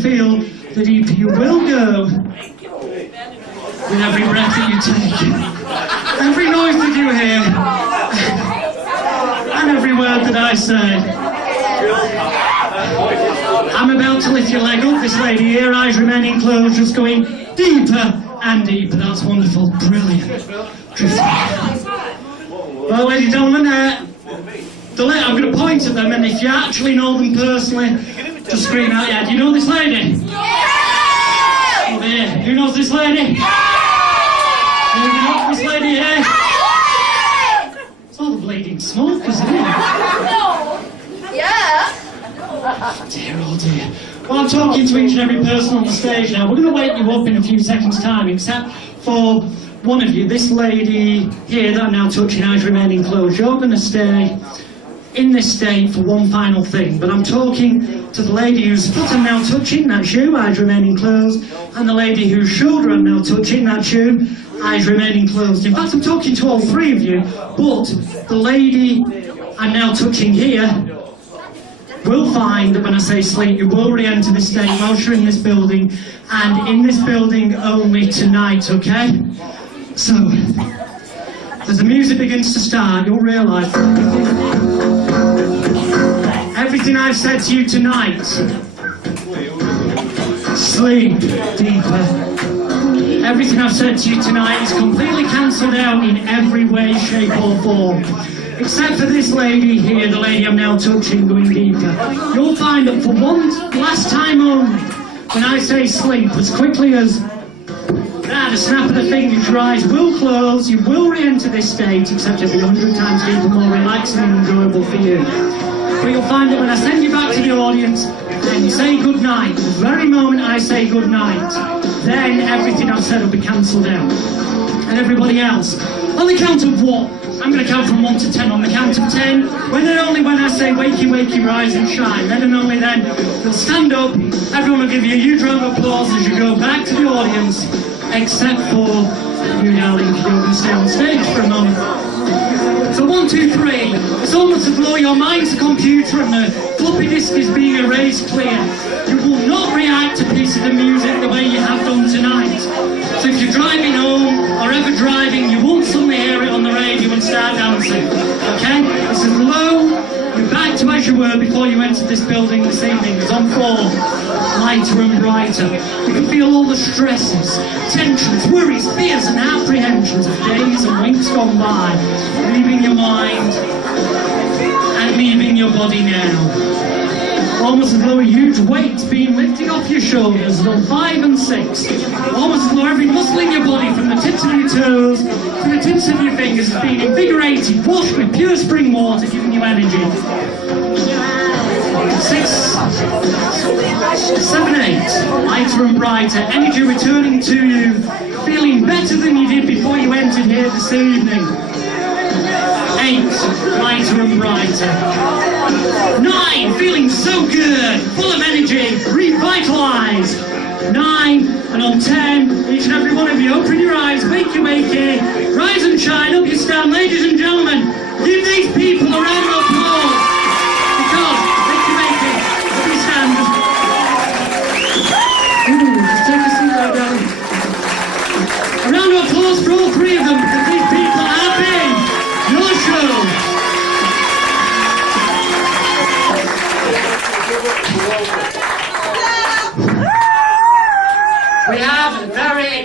feel, the deeper you will go with every breath that you take, every noise that you hear, and every word that I say. I'm about to lift your leg up, this lady here, eyes remaining closed, just going deeper and deeper. That's wonderful, brilliant. Well, ladies and gentlemen, I'm going to point at them, and if you actually know them personally, just scream out, yeah. Do you know this lady? Yeah! Over here. Who knows this lady? Yeah! Do you know this lady here? Yeah! It's all the bleeding smoke, isn't it? No! Yeah! Dear, oh dear. Well, I'm talking to each and every person on the stage now. We're going to wake you up in a few seconds' time, except for one of you, this lady here that I'm now touching, eyes remaining closed. You're going to stay in this state for one final thing, but I'm talking to the lady whose foot I'm now touching, that's you, eyes remaining closed, and the lady whose shoulder I'm now touching, that's you, eyes remaining closed. In fact, I'm talking to all three of you, but the lady I'm now touching here will find that when I say sleep, you will re-enter this state whilst you're in this building, and in this building only tonight, okay? So, as the music begins to start, you'll realise everything I've said to you tonight, sleep deeper. Everything I've said to you tonight is completely cancelled out in every way, shape or form. Except for this lady here, the lady I'm now touching, going deeper. You'll find that for one last time only, when I say sleep, as quickly as a snap of the fingers, your eyes will close, you will re-enter this state, except it'll be 100 times deeper, more relaxing and enjoyable for you. But you'll find that when I send you back to the audience and say good night, the very moment I say good night, then everything I've said will be cancelled out. And everybody else, on the count of what? I'm going to count from 1 to 10. On the count of 10, when and only when I say wakey, wakey, rise and shine, then and only then, you'll stand up, everyone will give you a huge round of applause as you go back to the audience, except for you, darling, if you can stay on stage for a moment. So 1, 2, 3, it's almost as though your mind's a computer and the floppy disk is being erased clear. You will not react to pieces of music the way you have done tonight. So if you're driving home or ever driving, you won't suddenly hear it on the radio and start dancing, okay? It's as low, you're back to as you were before you entered this building this evening. It's on 4, lighter and brighter. You can feel all the stresses, tensions, worries, fears and apprehensions of days and weeks gone by, leaving your mind and leaving your body now. Almost as though a huge weight's being lifted off your shoulders, on 5 and 6. Almost as though every muscle in your body, from the tips of your toes to the tips of your fingers, is being invigorated, washed with pure spring water, giving you energy. 6, 7, 8, lighter and brighter, energy returning to you, feeling better than you did before you entered here this evening. 8, lighter and brighter. 9, feeling so good, full of energy, revitalised. 9, and on 10, each and every one of you, open your eyes, wakey, wakey, rise and shine, up you stand. Ladies and gentlemen, give these people a round of applause, because, wakey, wakey, up you stand. Just take a seat there, darling. A round of applause for all three of them, because these people have been your show. We have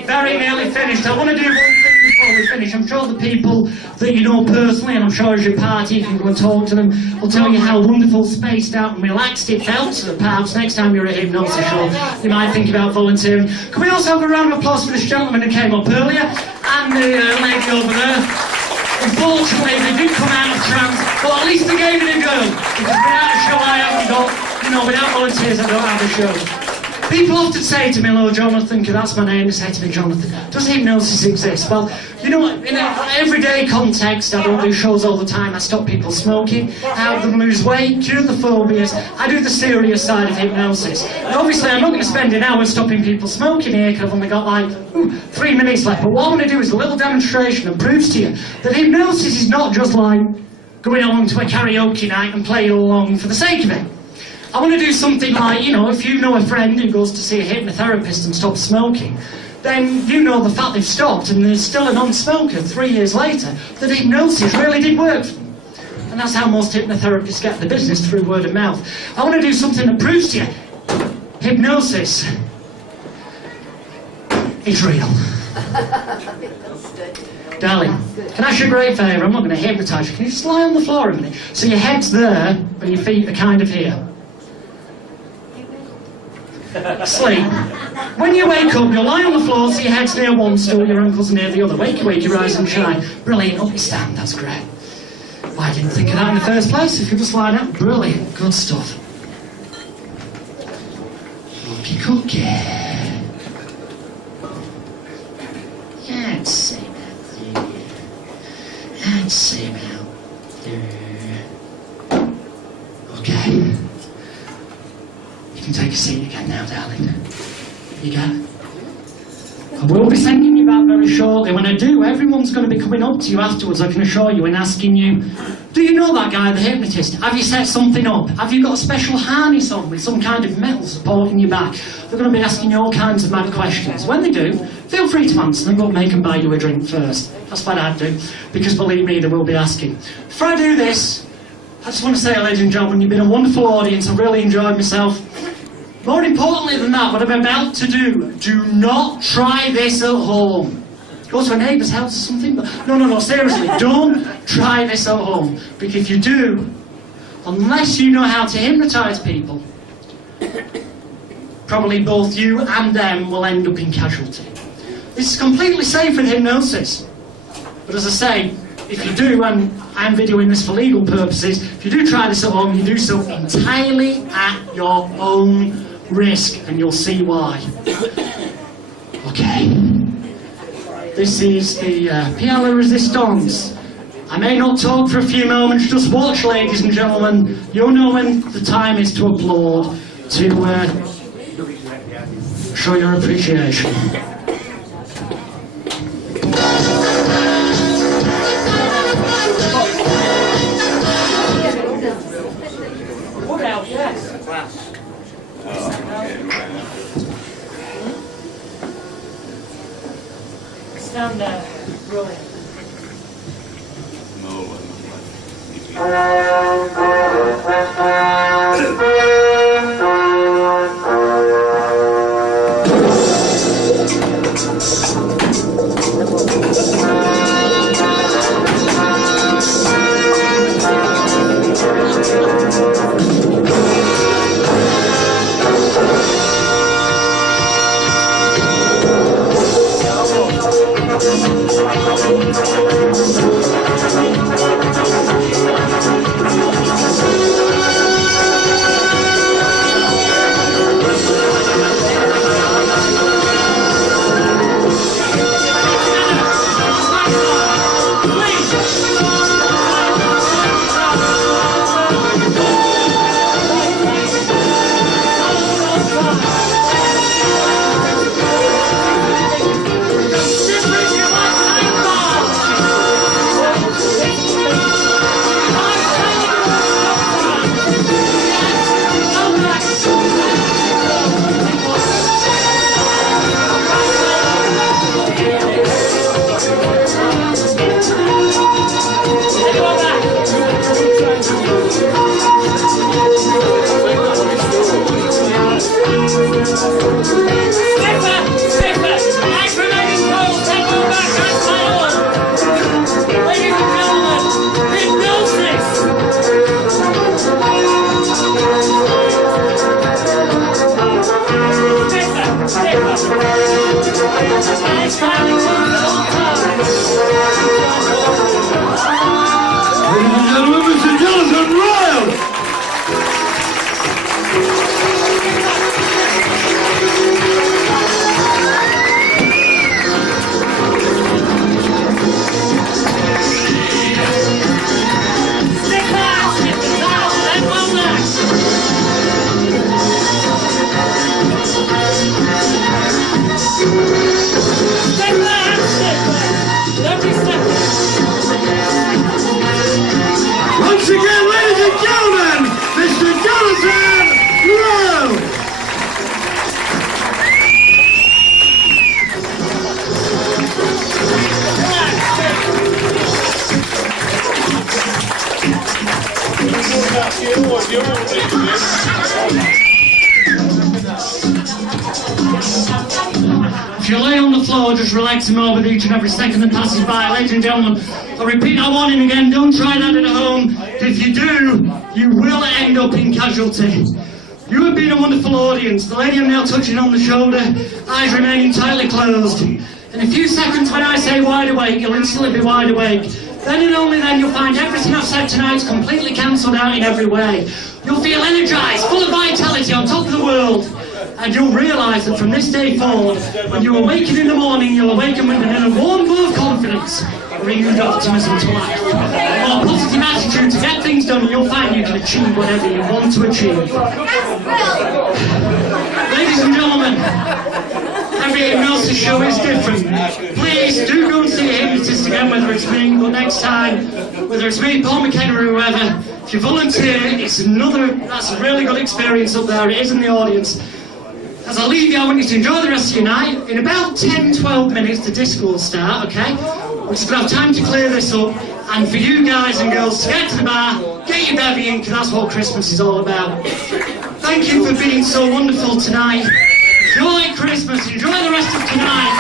very nearly finished. I want to do one thing before we finish. I'm sure the people that you know personally, and I'm sure as your party, if you go and talk to them, will tell you how wonderful, spaced out and relaxed it felt, so that perhaps next time you're at Hypnosis show, you might think about volunteering. Can we also have a round of applause for this gentleman who came up earlier, and the lady over there? Unfortunately, they did come out of trance, but at least they gave it a go, because without a show I haven't got, without volunteers I don't have a show. People often say to me, hello Jonathan, because that's my name, they say to me, Jonathan, does hypnosis exist? Well, in an everyday context, I don't do shows all the time. I stop people smoking, help them lose weight, cure the phobias. I do the serious side of hypnosis. And obviously, I'm not going to spend an hour stopping people smoking here, because I've only got like 3 minutes left. But what I want to do is a little demonstration that proves to you that hypnosis is not just like going along to a karaoke night and playing along for the sake of it. I want to do something like, you know, if you know a friend who goes to see a hypnotherapist and stops smoking, then you know the fact they've stopped and they're still a non-smoker 3 years later, that hypnosis really did work for them. And that's how most hypnotherapists get the business, through word of mouth. I want to do something that proves to you hypnosis is real. Darling, can I ask you a great favour? I'm not going to hypnotise you. Can you just lie on the floor a minute? So your head's there, but your feet are kind of here. Sleep. When you wake up, you'll lie on the floor, so your head's near one stool, your ankles are near the other. Wake, you rise and shine. Brilliant, up you stand, that's great. Why I didn't think of that in the first place? If you just lie down, brilliant, good stuff. Cookie, cookie. That's same out there. That's same out there. Okay. You can take a seat again now, darling. You got it? I will be sending you back very shortly. When I do, everyone's going to be coming up to you afterwards, I can assure you, and asking you, do you know that guy, the hypnotist? Have you set something up? Have you got a special harness on with some kind of metal supporting your back? They're going to be asking you all kinds of mad questions. When they do, feel free to answer them, but make them buy you a drink first. That's what I'd do, because believe me, they will be asking. Before I do this, I just want to say, ladies and gentlemen, you've been a wonderful audience. I really enjoyed myself. More importantly than that, what I'm about to do not try this at home. Go to a neighbour's house or something, but no, seriously, don't try this at home. Because if you do, unless you know how to hypnotise people, probably both you and them will end up in casualty. This is completely safe in hypnosis. But as I say, if you do, and I'm videoing this for legal purposes, if you do try this at home, you do so entirely at your own risk, and you'll see why. Okay. This is the Piano Resistance. I may not talk for a few moments, just watch, ladies and gentlemen. You'll know when the time is to applaud, to show your appreciation. Stand there, brilliant. If you lay on the floor, just relaxing more with each and every second that passes by. Ladies and gentlemen, I'll repeat that warning again. Don't try that at home. If you do, you will end up in casualty. You have been a wonderful audience. The lady I'm now touching on the shoulder, eyes remaining tightly closed. In a few seconds when I say wide awake, you'll instantly be wide awake. Then and only then you'll find everything I've said tonight's completely cancelled out in every way. You'll feel energised, full of vitality, on top of the world. And you'll realise that from this day forward, when you awaken in the morning, you'll awaken with an inner warm glow of confidence, a renewed optimism to life, a more positive attitude to get things done, and you'll find you can achieve whatever you want to achieve. Ladies and gentlemen, every hypnosis show is different. Please do go and see a hypnotist again, whether it's me or next time, whether it's me, Paul McKenna, or whoever. If you volunteer, that's a really good experience up there. It is in the audience. As I leave you, I want you to enjoy the rest of your night. In about 10-12 minutes, the disco will start, okay? We're just going to have time to clear this up, and for you guys and girls to get to the bar, get your bevy in, because that's what Christmas is all about. Thank you for being so wonderful tonight. Enjoy Christmas, enjoy the rest of tonight.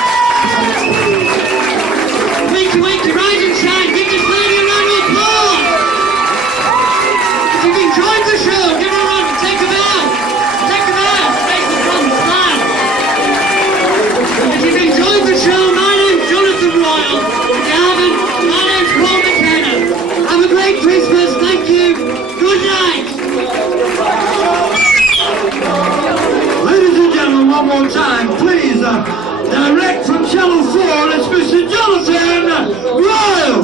Wakey, wakey, rise and shine, give this lady a round of applause. If you've enjoyed the show, give her a round, take her out. Take her out, make the front smile. If you've enjoyed the show, my name's Jonathan Royle. If you haven't, my name's Paul McKenna. Have a great Christmas, thank you. Good night. Ladies and gentlemen, one more time, please, direct from Channel 4, it's Mr. Jonathan Royle!